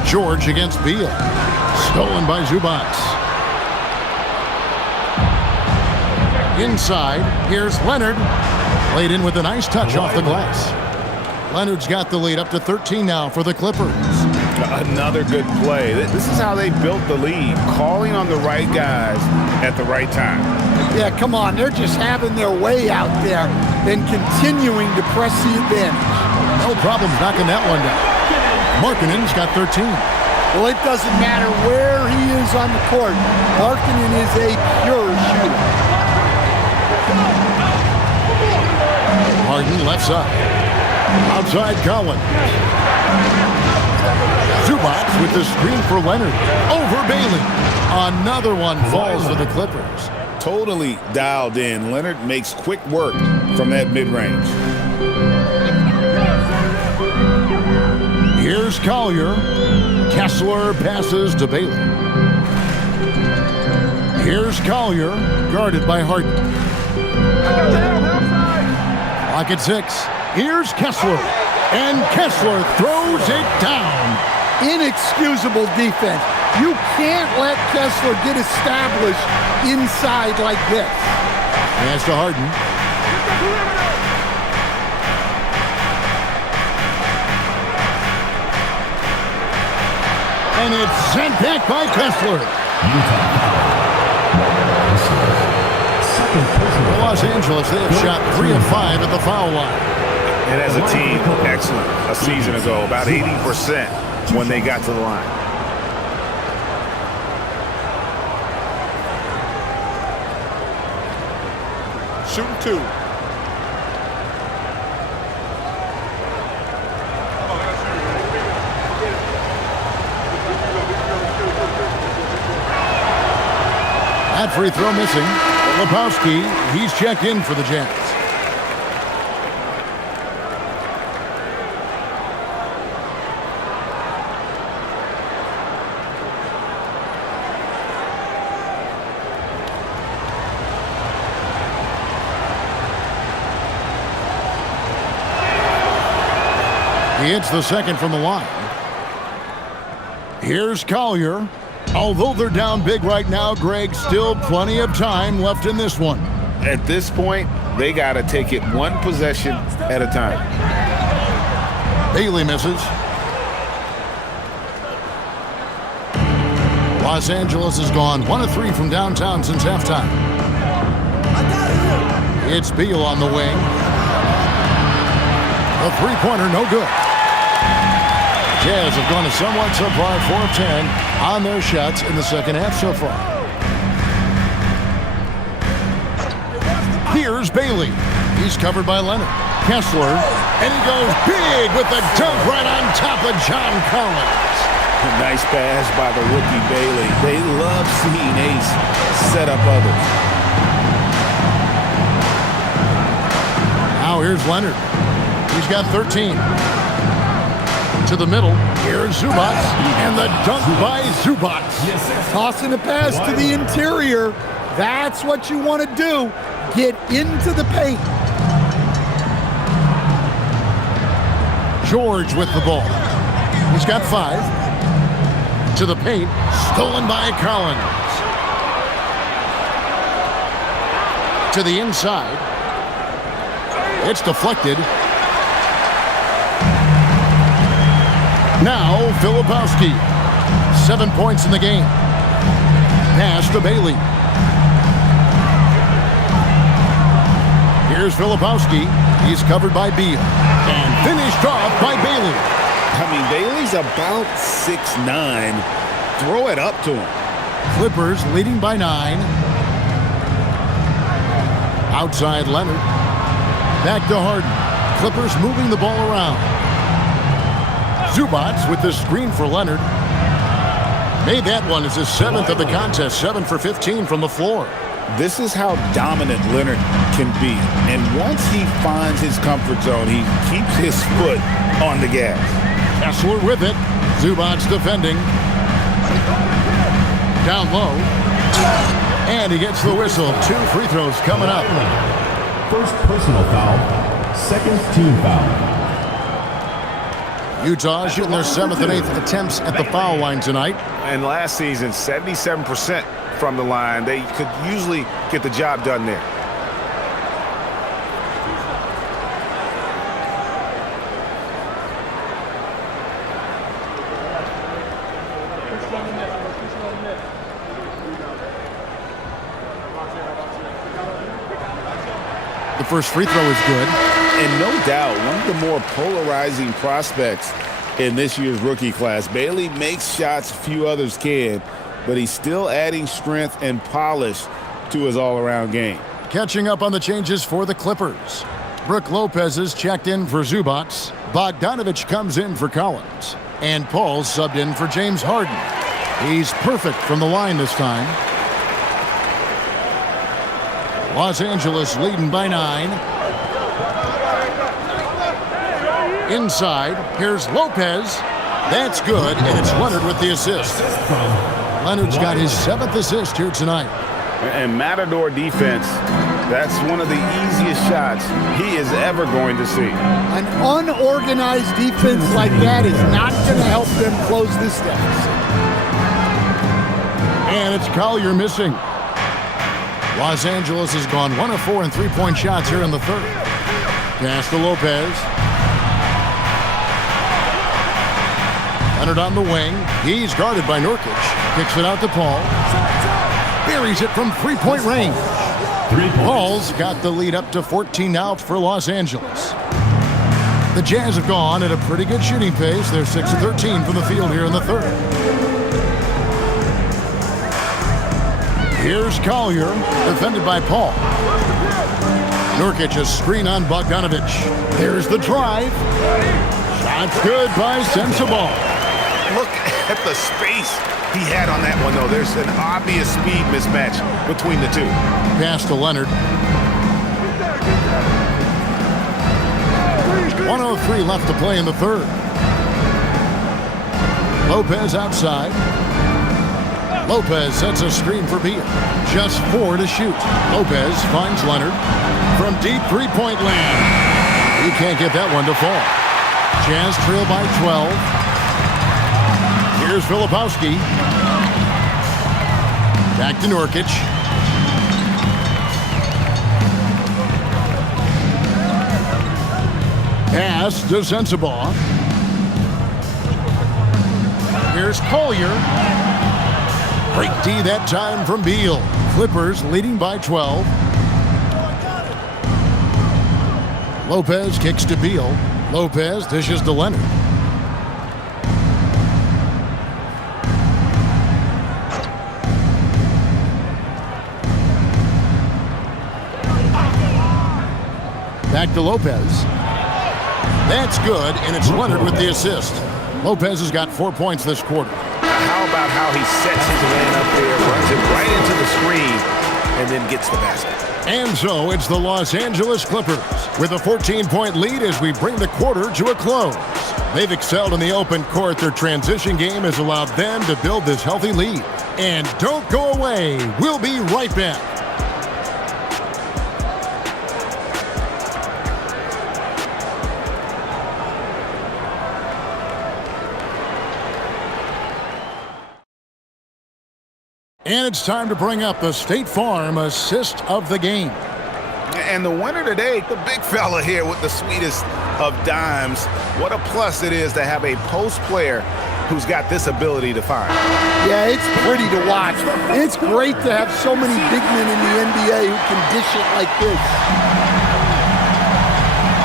George against Beal. Stolen by Zubac. Inside, here's Leonard. Laid in with a nice touch off the glass. Leonard's got the lead up to 13 now for the Clippers. Another good play. This is how they built the lead, calling on the right guys at the right time. Yeah, come on. They're just having their way out there and continuing to press the advantage. No problem knocking that one down. Markkanen's got 13. Well, it doesn't matter where he is on the court. Markkanen is a pure shooter. Harden left side. Outside Collins. Zubac with the screen for Leonard. Over Bailey. Another one falls for the Clippers. Totally dialed in. Leonard makes quick work from that mid-range. Here's Collier. Kessler passes to Bailey. Here's Collier, guarded by Harden. Clock at 6. Here's Kessler. And Kessler throws it down. Inexcusable defense. You can't let Kessler get established inside like this. Pass to Harden. And it's sent back by Kessler. Los Angeles, they have shot 3 of 5 at the foul line. And as a team, excellent. A season ago, about 80% when they got to the line. Shooting 2. That free throw missing. Lepowski, he's checked in for the Jazz. He hits the second from the line. Here's Collier. Although they're down big right now, Greg, still plenty of time left in this one. At this point, they got to take it one possession at a time. Bailey misses. Los Angeles has gone 1 of 3 from downtown since halftime. It's Beal on the wing. The three-pointer, no good. Jazz have gone a somewhat subpar 4 of 10 on their shots in the second half so far. Here's Bailey. He's covered by Leonard. Kessler, and he goes big with the dunk right on top of John Collins. A nice pass by the rookie Bailey. They love seeing Ace set up others. Now here's Leonard. He's got 13. To the middle. Here's Zubac. And the dunk by Zubac. Tossing a pass to the interior. That's what you want to do. Get into the paint. George with the ball. He's got 5. To the paint. Stolen by Collins. To the inside. It's deflected. Now, Filipowski. 7 points in the game. Pass to Bailey. Here's Filipowski. He's covered by Beal. And finished off by Bailey. I mean, Bailey's about 6'9". Throw it up to him. Clippers leading by 9. Outside Leonard. Back to Harden. Clippers moving the ball around. Zubac with the screen for Leonard. Made that one as his 7th of the contest. 7 for 15 from the floor. This is how dominant Leonard can be. And once he finds his comfort zone, he keeps his foot on the gas. Kessler with it. Zubac defending. Down low. And he gets the whistle. 2 free throws coming up. First personal foul. Second team foul. Utah shooting their 7th and 8th attempts at the foul line tonight. And last season, 77% from the line. They could usually get the job done there. The first free throw is good. And no doubt, one of the more polarizing prospects in this year's rookie class. Bailey makes shots few others can, but he's still adding strength and polish to his all-around game. Catching up on the changes for the Clippers. Brook Lopez is checked in for Zubac. Bogdanovich comes in for Collins. And Paul subbed in for James Harden. He's perfect from the line this time. Los Angeles leading by 9. Inside, here's Lopez. That's good, and it's Leonard with the assist. Leonard's got his 7th assist here tonight. And Matador defense, that's one of the easiest shots he is ever going to see. An unorganized defense like that is not going to help them close this deficit. And it's Collier missing. Los Angeles has gone 1 of 4 in three-point shots here in the third. Pass to Lopez. Leonard on the wing. He's guarded by Nurkic. Kicks it out to Paul. Buries it from three-point range. Paul's got the lead up to 14 now for Los Angeles. The Jazz have gone at a pretty good shooting pace. They're 6 of 13 from the field here in the third. Here's Collier, defended by Paul. Nurkic a screen on Bogdanovic. Here's the drive. Shot's good by Sensabaugh. Look at the space he had on that one, though. There's an obvious speed mismatch between the two. Pass to Leonard. 1:03 left to play in the third. Lopez outside. Lopez sets a screen for Beal. Just 4 to shoot. Lopez finds Leonard from deep three-point land. He can't get that one to fall. Jazz trail by 12. Here's Filipowski. Back to Nurkic. Pass to Sensabaugh. Here's Collier. Great D that time from Beal. Clippers leading by 12. Lopez kicks to Beal. Lopez dishes to Leonard. Back to Lopez. That's good, and it's Leonard with the assist. Lopez has got 4 points this quarter. How about how he sets his man up there, runs it right into the screen, and then gets the basket. And so it's the Los Angeles Clippers with a 14-point lead as we bring the quarter to a close. They've excelled in the open court. Their transition game has allowed them to build this healthy lead. And don't go away. We'll be right back. And it's time to bring up the State Farm assist of the game. And the winner today, the big fella here with the sweetest of dimes. What a plus it is to have a post player who's got this ability to find. Yeah, it's pretty to watch. It's great to have so many big men in the NBA who can dish it like this.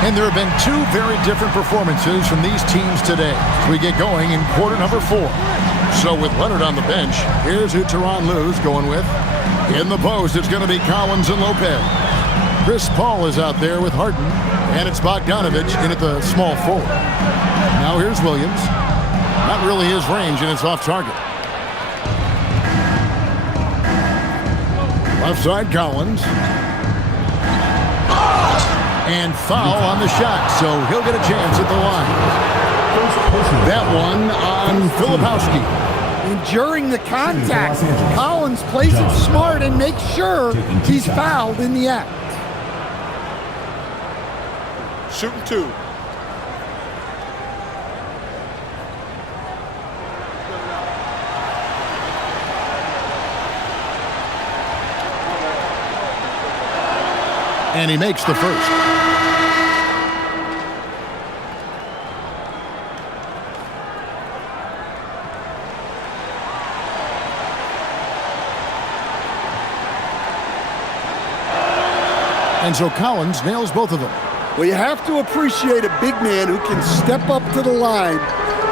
And there have been 2 very different performances from these teams today as we get going in quarter number 4. So with Leonard on the bench, here's who Tyronn Lue's going with. In the post, it's going to be Collins and Lopez. Chris Paul is out there with Harden, and it's Bogdanovic in at the small forward. Now here's Williams. Not really his range, and it's off target. Left side, Collins. And foul on the shot, so he'll get a chance at the line. That one on Filipowski. And during the contact, Collins plays it smart and makes sure he's fouled in the act. Shooting 2. And he makes the first. And so Collins nails both of them. Well, you have to appreciate a big man who can step up to the line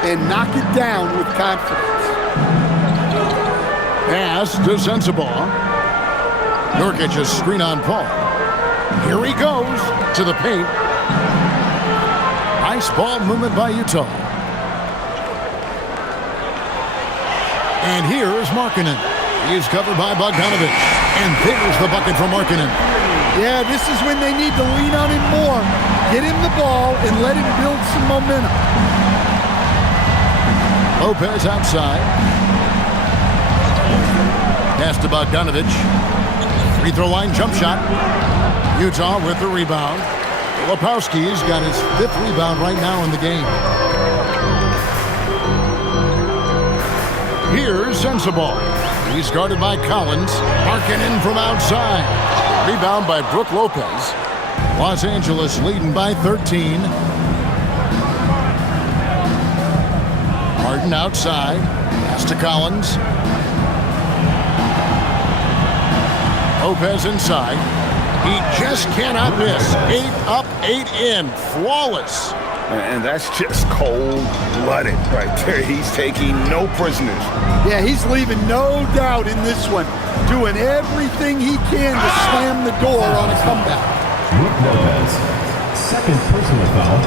and knock it down with confidence. Pass to Sensabaugh. Nurkic a screen on Paul. Here he goes to the paint. Nice ball movement by Utah. And here is Markkanen. He is covered by Bogdanovic. And there's the bucket for Markkanen. Yeah, this is when they need to lean on him more. Get him the ball and let him build some momentum. Lopez outside. Pass to Bogdanovich. Free throw line jump shot. Utah with the rebound. Filipowski's got his 5th rebound right now in the game. Here's Sensabaugh. He's guarded by Collins. Markkanen from outside. Rebound by Brook Lopez. Los Angeles leading by 13. Harden outside. Pass to Collins. Lopez inside. He just cannot miss. 8 up, 8 in. Flawless. And that's just cold-blooded right there. He's taking no prisoners. Yeah, he's leaving no doubt in this one. Doing everything he can to slam the door on a comeback. Brook Lopez, 2nd personal foul,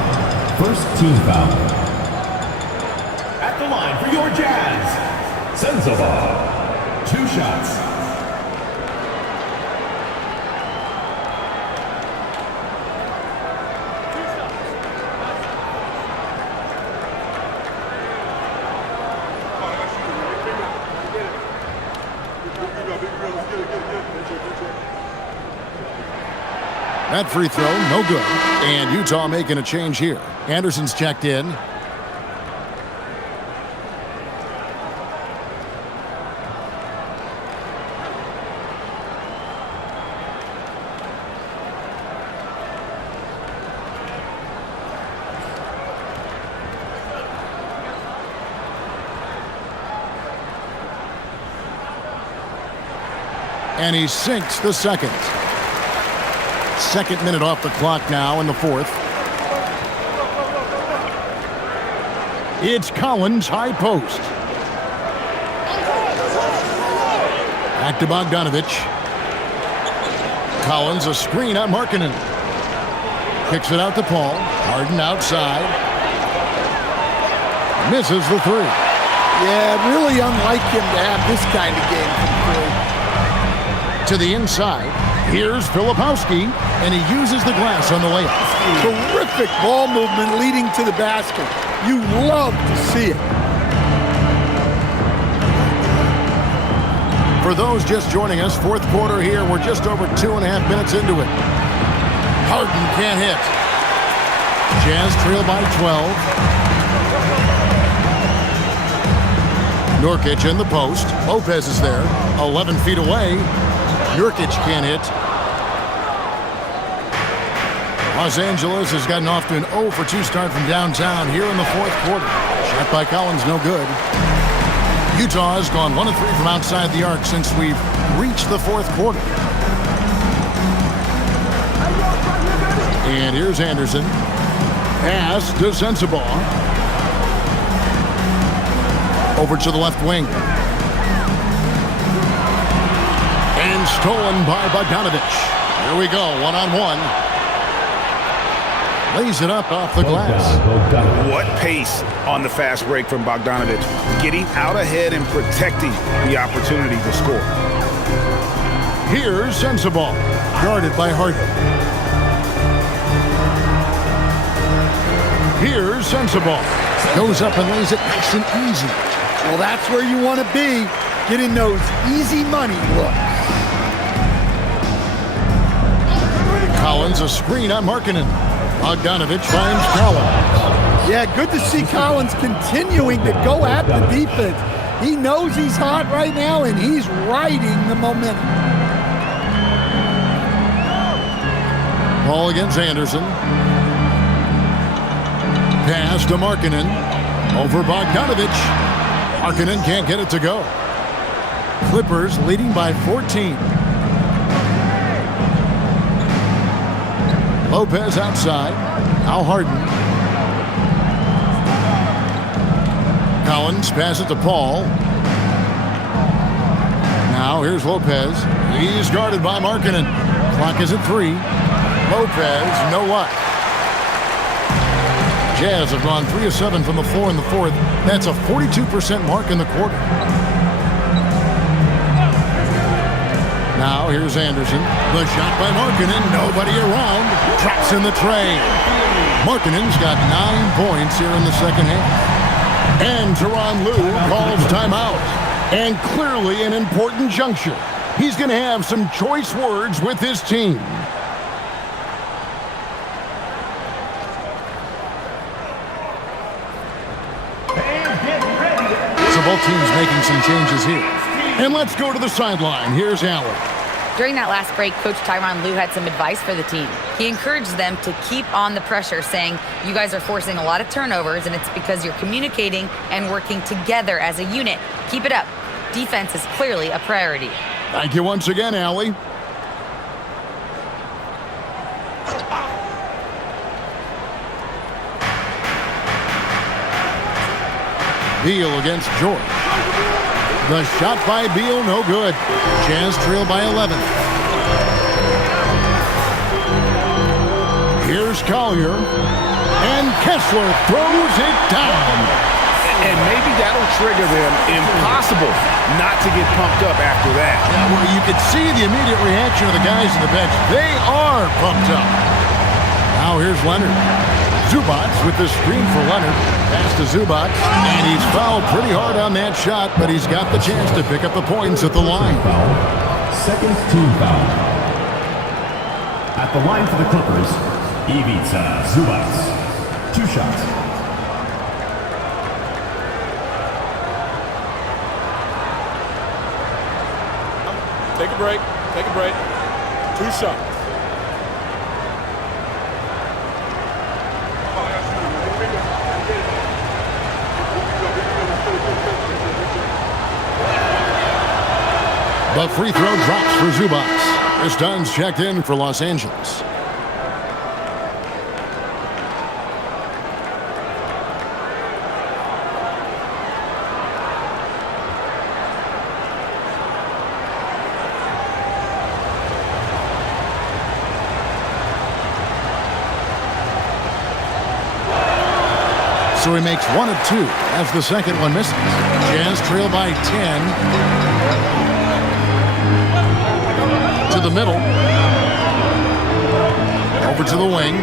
1st team foul. At the line for your Jazz, Sensabaugh, 2 shots. That free throw, no good. And Utah making a change here. Anderson's checked in. And he sinks the second. 2nd minute off the clock now in the 4th. It's Collins, high post. Back to Bogdanovich. Collins, a screen on Markkanen. Kicks it out to Paul. Harden outside. Misses the 3. Yeah, really unlike him to have this kind of game from 3. To the inside. Here's Filipowski, and he uses the glass on the layup. Terrific ball movement leading to the basket. You love to see it. For those just joining us, 4th quarter here. We're just over 2.5 minutes into it. Harden can't hit. Jazz trail by 12. Nurkic in the post. Lopez is there. 11 feet away. Nurkic can't hit. Los Angeles has gotten off to an 0 for 2 start from downtown here in the 4th quarter. Shot by Collins, no good. Utah has gone 1 of 3 from outside the arc since we've reached the 4th quarter. And here's Anderson. Pass to Sensabaugh. Over to the left wing. And stolen by Bogdanovich. Here we go, 1-on-1. Lays it up off the glass. What pace on the fast break from Bogdanovich. Getting out ahead and protecting the opportunity to score. Here's Sensabaugh, guarded by Harden. Here's Sensabaugh. Goes up and lays it nice and easy. Well, that's where you want to be, getting those easy money looks. Collins, a screen on Markkanen. Bogdanovich finds Collins. Yeah, good to see Collins continuing to go at the defense. He knows he's hot right now, and he's riding the momentum. Ball against Anderson. Pass to Markkanen. Over Bogdanovich. Markkanen can't get it to go. Clippers leading by 14. Lopez outside. Now Harden. Collins passes to Paul. Now here's Lopez. He's guarded by Markkanen. Clock is at 3. Lopez, no luck. Jazz have gone 3 of 7 from the floor in the 4th. That's a 42% mark in the quarter. Now here's Anderson. The shot by Markkanen. Nobody around. Traps in the tray. Markkanen's got 9 points here in the second half. And Tyronn Lue calls timeout. And clearly an important juncture. He's going to have some choice words with his team. So both teams making some changes here. And let's go to the sideline. Here's Allen. During that last break, Coach Tyronn Lue had some advice for the team. He encouraged them to keep on the pressure, saying, you guys are forcing a lot of turnovers, and it's because you're communicating and working together as a unit. Keep it up. Defense is clearly a priority. Thank you once again, Allie. Beal against George. The shot by Beal, no good. Jazz trail by 11. Here's Collier. And Kessler throws it down. And maybe that'll trigger them. Impossible not to get pumped up after that. Yeah, well, you could see the immediate reaction of the guys on the bench. They are pumped up. Now here's Leonard. Zubac with the screen for Leonard. Pass to Zubac. And he's fouled pretty hard on that shot, but he's got the chance to pick up the points at the line. Second team foul. At the line for the Clippers, Ivica Zubac. 2 shots. Take a break. Take a break. 2 shots. The free throw drops for Zubac. Chris Dunn's checked in for Los Angeles. So he makes 1 of 2 as the second one misses. Jazz trail by 10. To the middle. Over to the wing.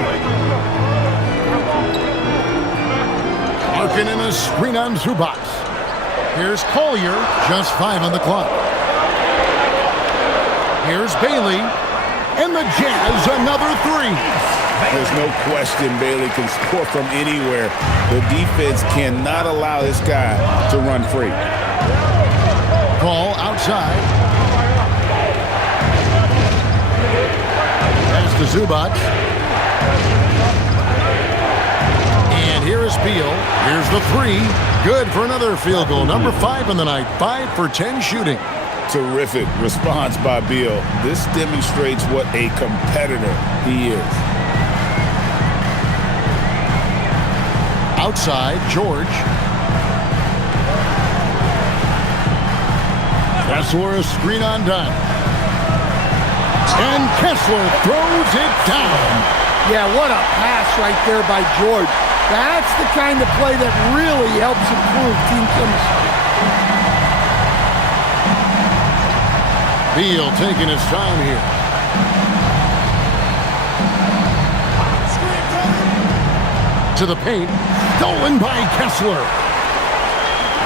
Larkin in a screen on Zubac. Here's Collier. Just 5 on the clock. Here's Bailey. And the Jazz another 3. There's no question Bailey can score from anywhere. The defense cannot allow this guy to run free. Ball outside. Pass to Zubac. And here is Beal. Here's the 3. Good for another field goal. Number 5 in the night. 5 for 10 shooting. Terrific response by Beal. This demonstrates what a competitor he is. Outside, George. Kessler, a screen on Dunn. And Kessler throws it down. Yeah, what a pass right there by George. That's the kind of play that really helps improve team chemistry. Beal taking his time here. To the paint. Stolen by Kessler.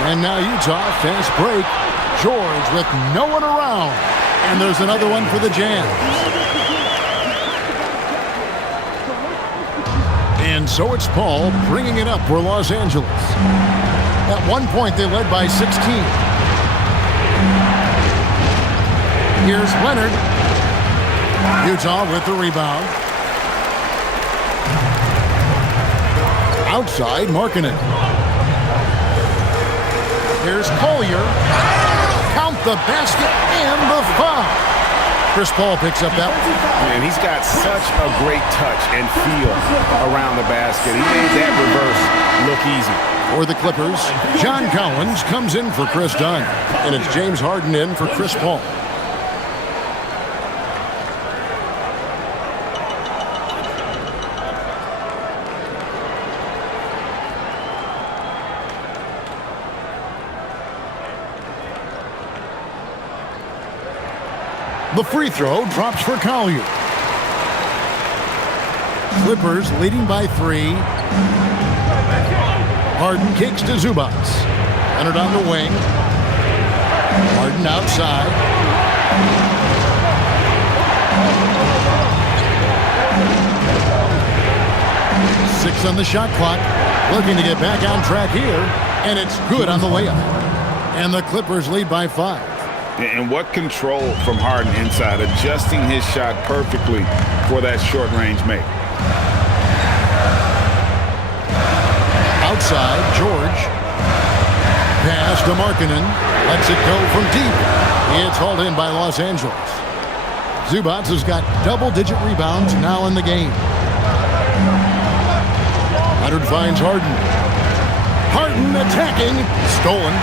And now Utah, fast break. George with no one around. And there's another one for the Jazz. And so it's Paul bringing it up for Los Angeles. At one point, they led by 16. Here's Leonard. Utah with the rebound. Outside, Markkanen. Here's Collier. Count the basket and the foul. Chris Paul picks up that one. And he's got such a great touch and feel around the basket. He made that reverse look easy. For the Clippers, John Collins comes in for Chris Dunn. And it's James Harden in for Chris Paul. The free throw drops for Collier. Clippers leading by 3. Harden kicks to Zubac. Leonard on the wing. Harden outside. Six on the shot clock. Looking to get back on track here. And it's good on the layup. And the Clippers lead by 5. And what control from Harden inside, adjusting his shot perfectly for that short-range make. Outside, George. Pass to Markkanen. Lets it go from deep. It's hauled in by Los Angeles. Zubac has got double-digit rebounds now in the game. Leonard finds Harden. Harden attacking. Stolen.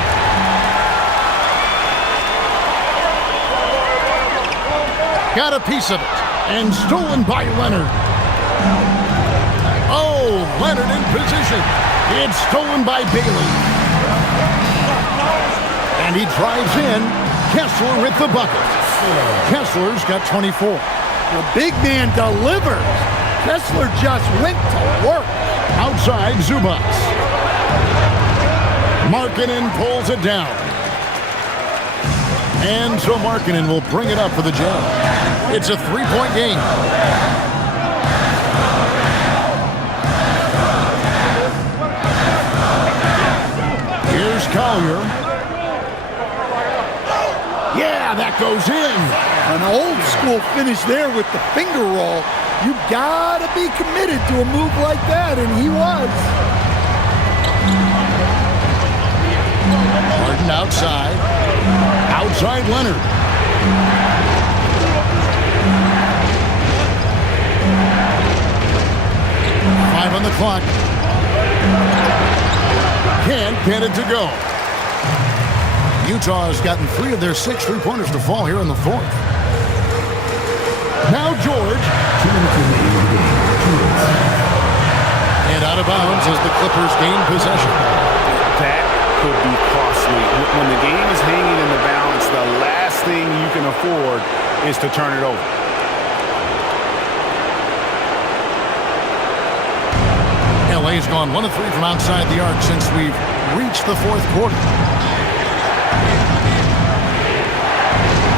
Got a piece of it. And stolen by Leonard. Oh, Leonard in position. It's stolen by Bailey. And he drives in. Kessler with the bucket. Kessler's got 24. The big man delivers. Kessler just went to work. Outside, Zubac. Markkanen pulls it down. And so Markkanen will bring it up for the Jazz. It's a 3-point game. Here's Collier. Yeah, that goes in. An old school finish there with the finger roll. You gotta be committed to a move like that, and he was. Harden outside. Outside Leonard. Five on the clock. Can't get it to go. Utah has gotten 3 of their 6 3-pointers to fall here in the 4th. Now George. 2 minutes remaining in the game. And out of bounds as the Clippers gain possession. That could be costly. When the game is hanging in the balance, the last thing you can afford is to turn it over. LA's gone 1 of 3 from outside the arc since we've reached the 4th quarter.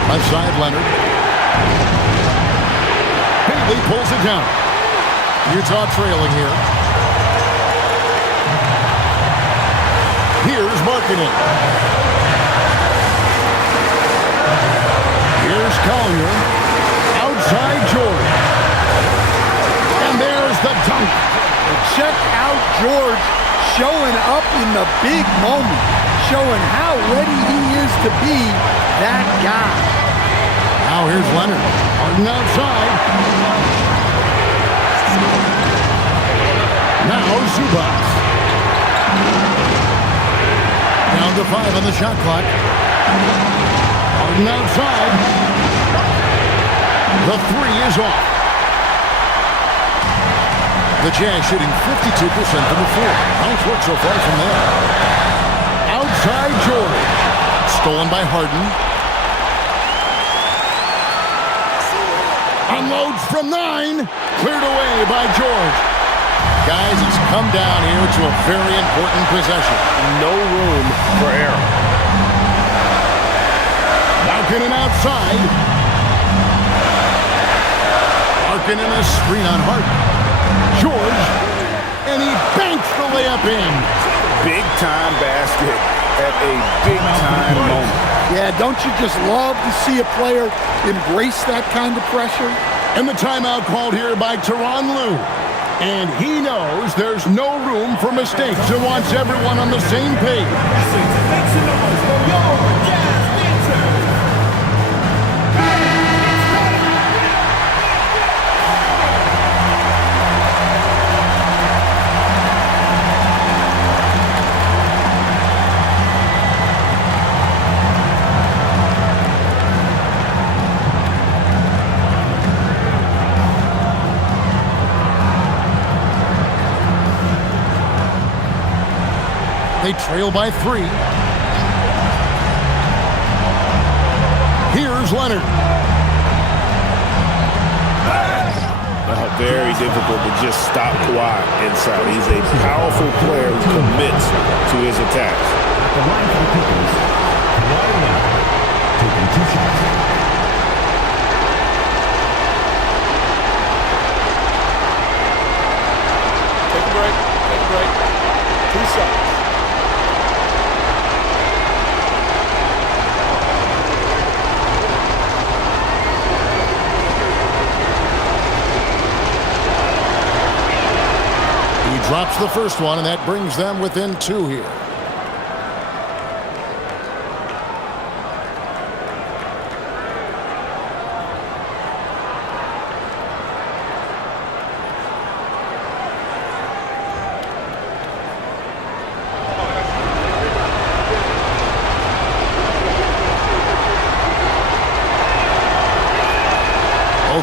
Left side, Leonard. Bailey pulls it down. Utah trailing here. Here's Markkanen. Here's Collier. Outside George. And there's the dunk. Check out George showing up in the big moment, showing how ready he is to be that guy. Now here's Leonard. Harden outside. Now Zubac. Down to 5 on the shot clock. Harden outside. The 3 is off. The Jazz shooting 52% from the floor. Nice work so far from there. Outside George. Stolen by Harden. Unloads from 9. Cleared away by George. Guys, it's come down here to a very important possession. No room for error. Markkanen outside. Markkanen a screen on Harden. George, and he banks the layup in. Big-time basket at a big-time moment. Yeah, don't you just love to see a player embrace that kind of pressure? And the timeout called here by Tyronn Lue. And he knows there's no room for mistakes and wants everyone on the same page. They trail by 3. Here's Leonard. Very difficult to just stop Kawhi inside. He's a powerful player who commits to his attacks. The line for the Clippers, Kawhi Leonard. break. Take a break. 2 shots. He drops the first one, and that brings them within 2 here.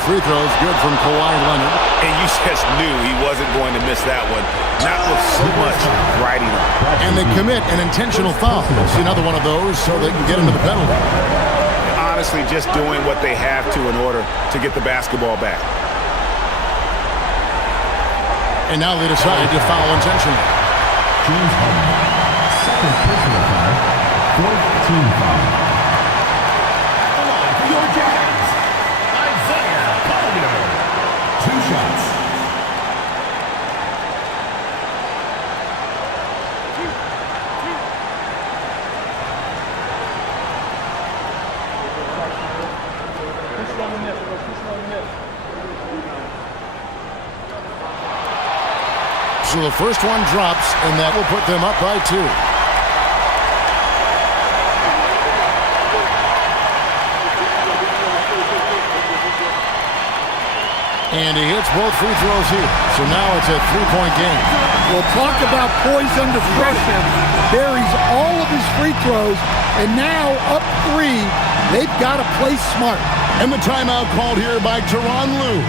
Free throws good from Kawhi Leonard. And you just knew he wasn't going to miss that one. Not with so much riding on. And they commit an intentional foul. See another one of those so they can get into the penalty. Honestly, just doing what they have to in order to get the basketball back. And now they decide to foul intentionally. James Harden, second personal foul, 4th team foul. The line for your Jazz. 2 shots. So the first one drops, and that will put them up by 2. And he hits both free throws here. So now it's a 3-point game. Well, talk about poise under pressure. Buries all of his free throws, and now up 3. They've got to play smart. And the timeout called here by Tyronn Lue.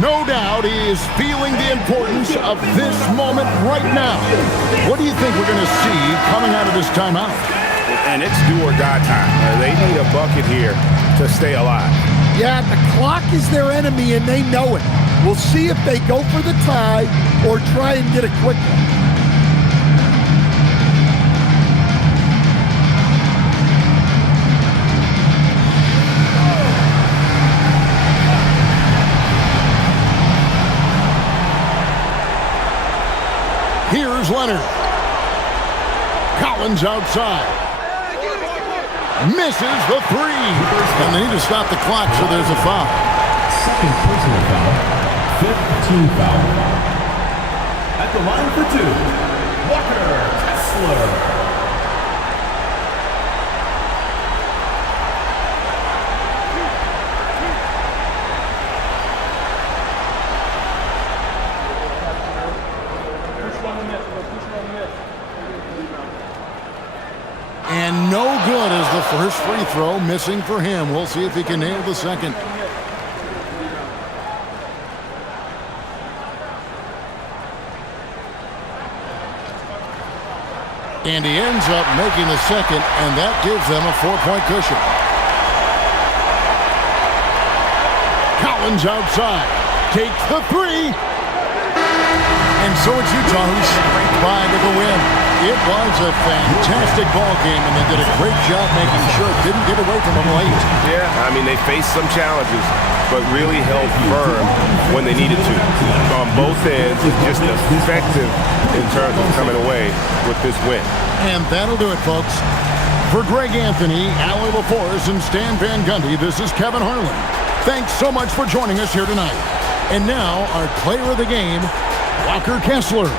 No doubt he is feeling the importance of this moment right now. What do you think we're going to see coming out of this timeout? And it's do or die time. They need a bucket here to stay alive. Yeah, the clock is their enemy, and they know it. We'll see if they go for the tie or try and get a quick one. Here's Leonard. Collins outside. Misses the 3. And they need to stop the clock, so there's a foul. Second personal foul, 5th team foul. At the line for 2, Walker Kessler. And no good as the first free throw missing for him. We'll see if he can nail the second. And he ends up making the second, and that gives them a 4-point cushion. Collins outside. Takes the 3. And so it's Utah who's scraped by to the win. It was a fantastic ball game, and they did a great job making sure it didn't get away from them late. Yeah, I mean, they faced some challenges, but really held firm when they needed to. On both ends, just effective in terms of coming away with this win. And that'll do it, folks. For Greg Anthony, Allie LaForce, and Stan Van Gundy, this is Kevin Harlan. Thanks so much for joining us here tonight. And now, our player of the game, Walker Kessler.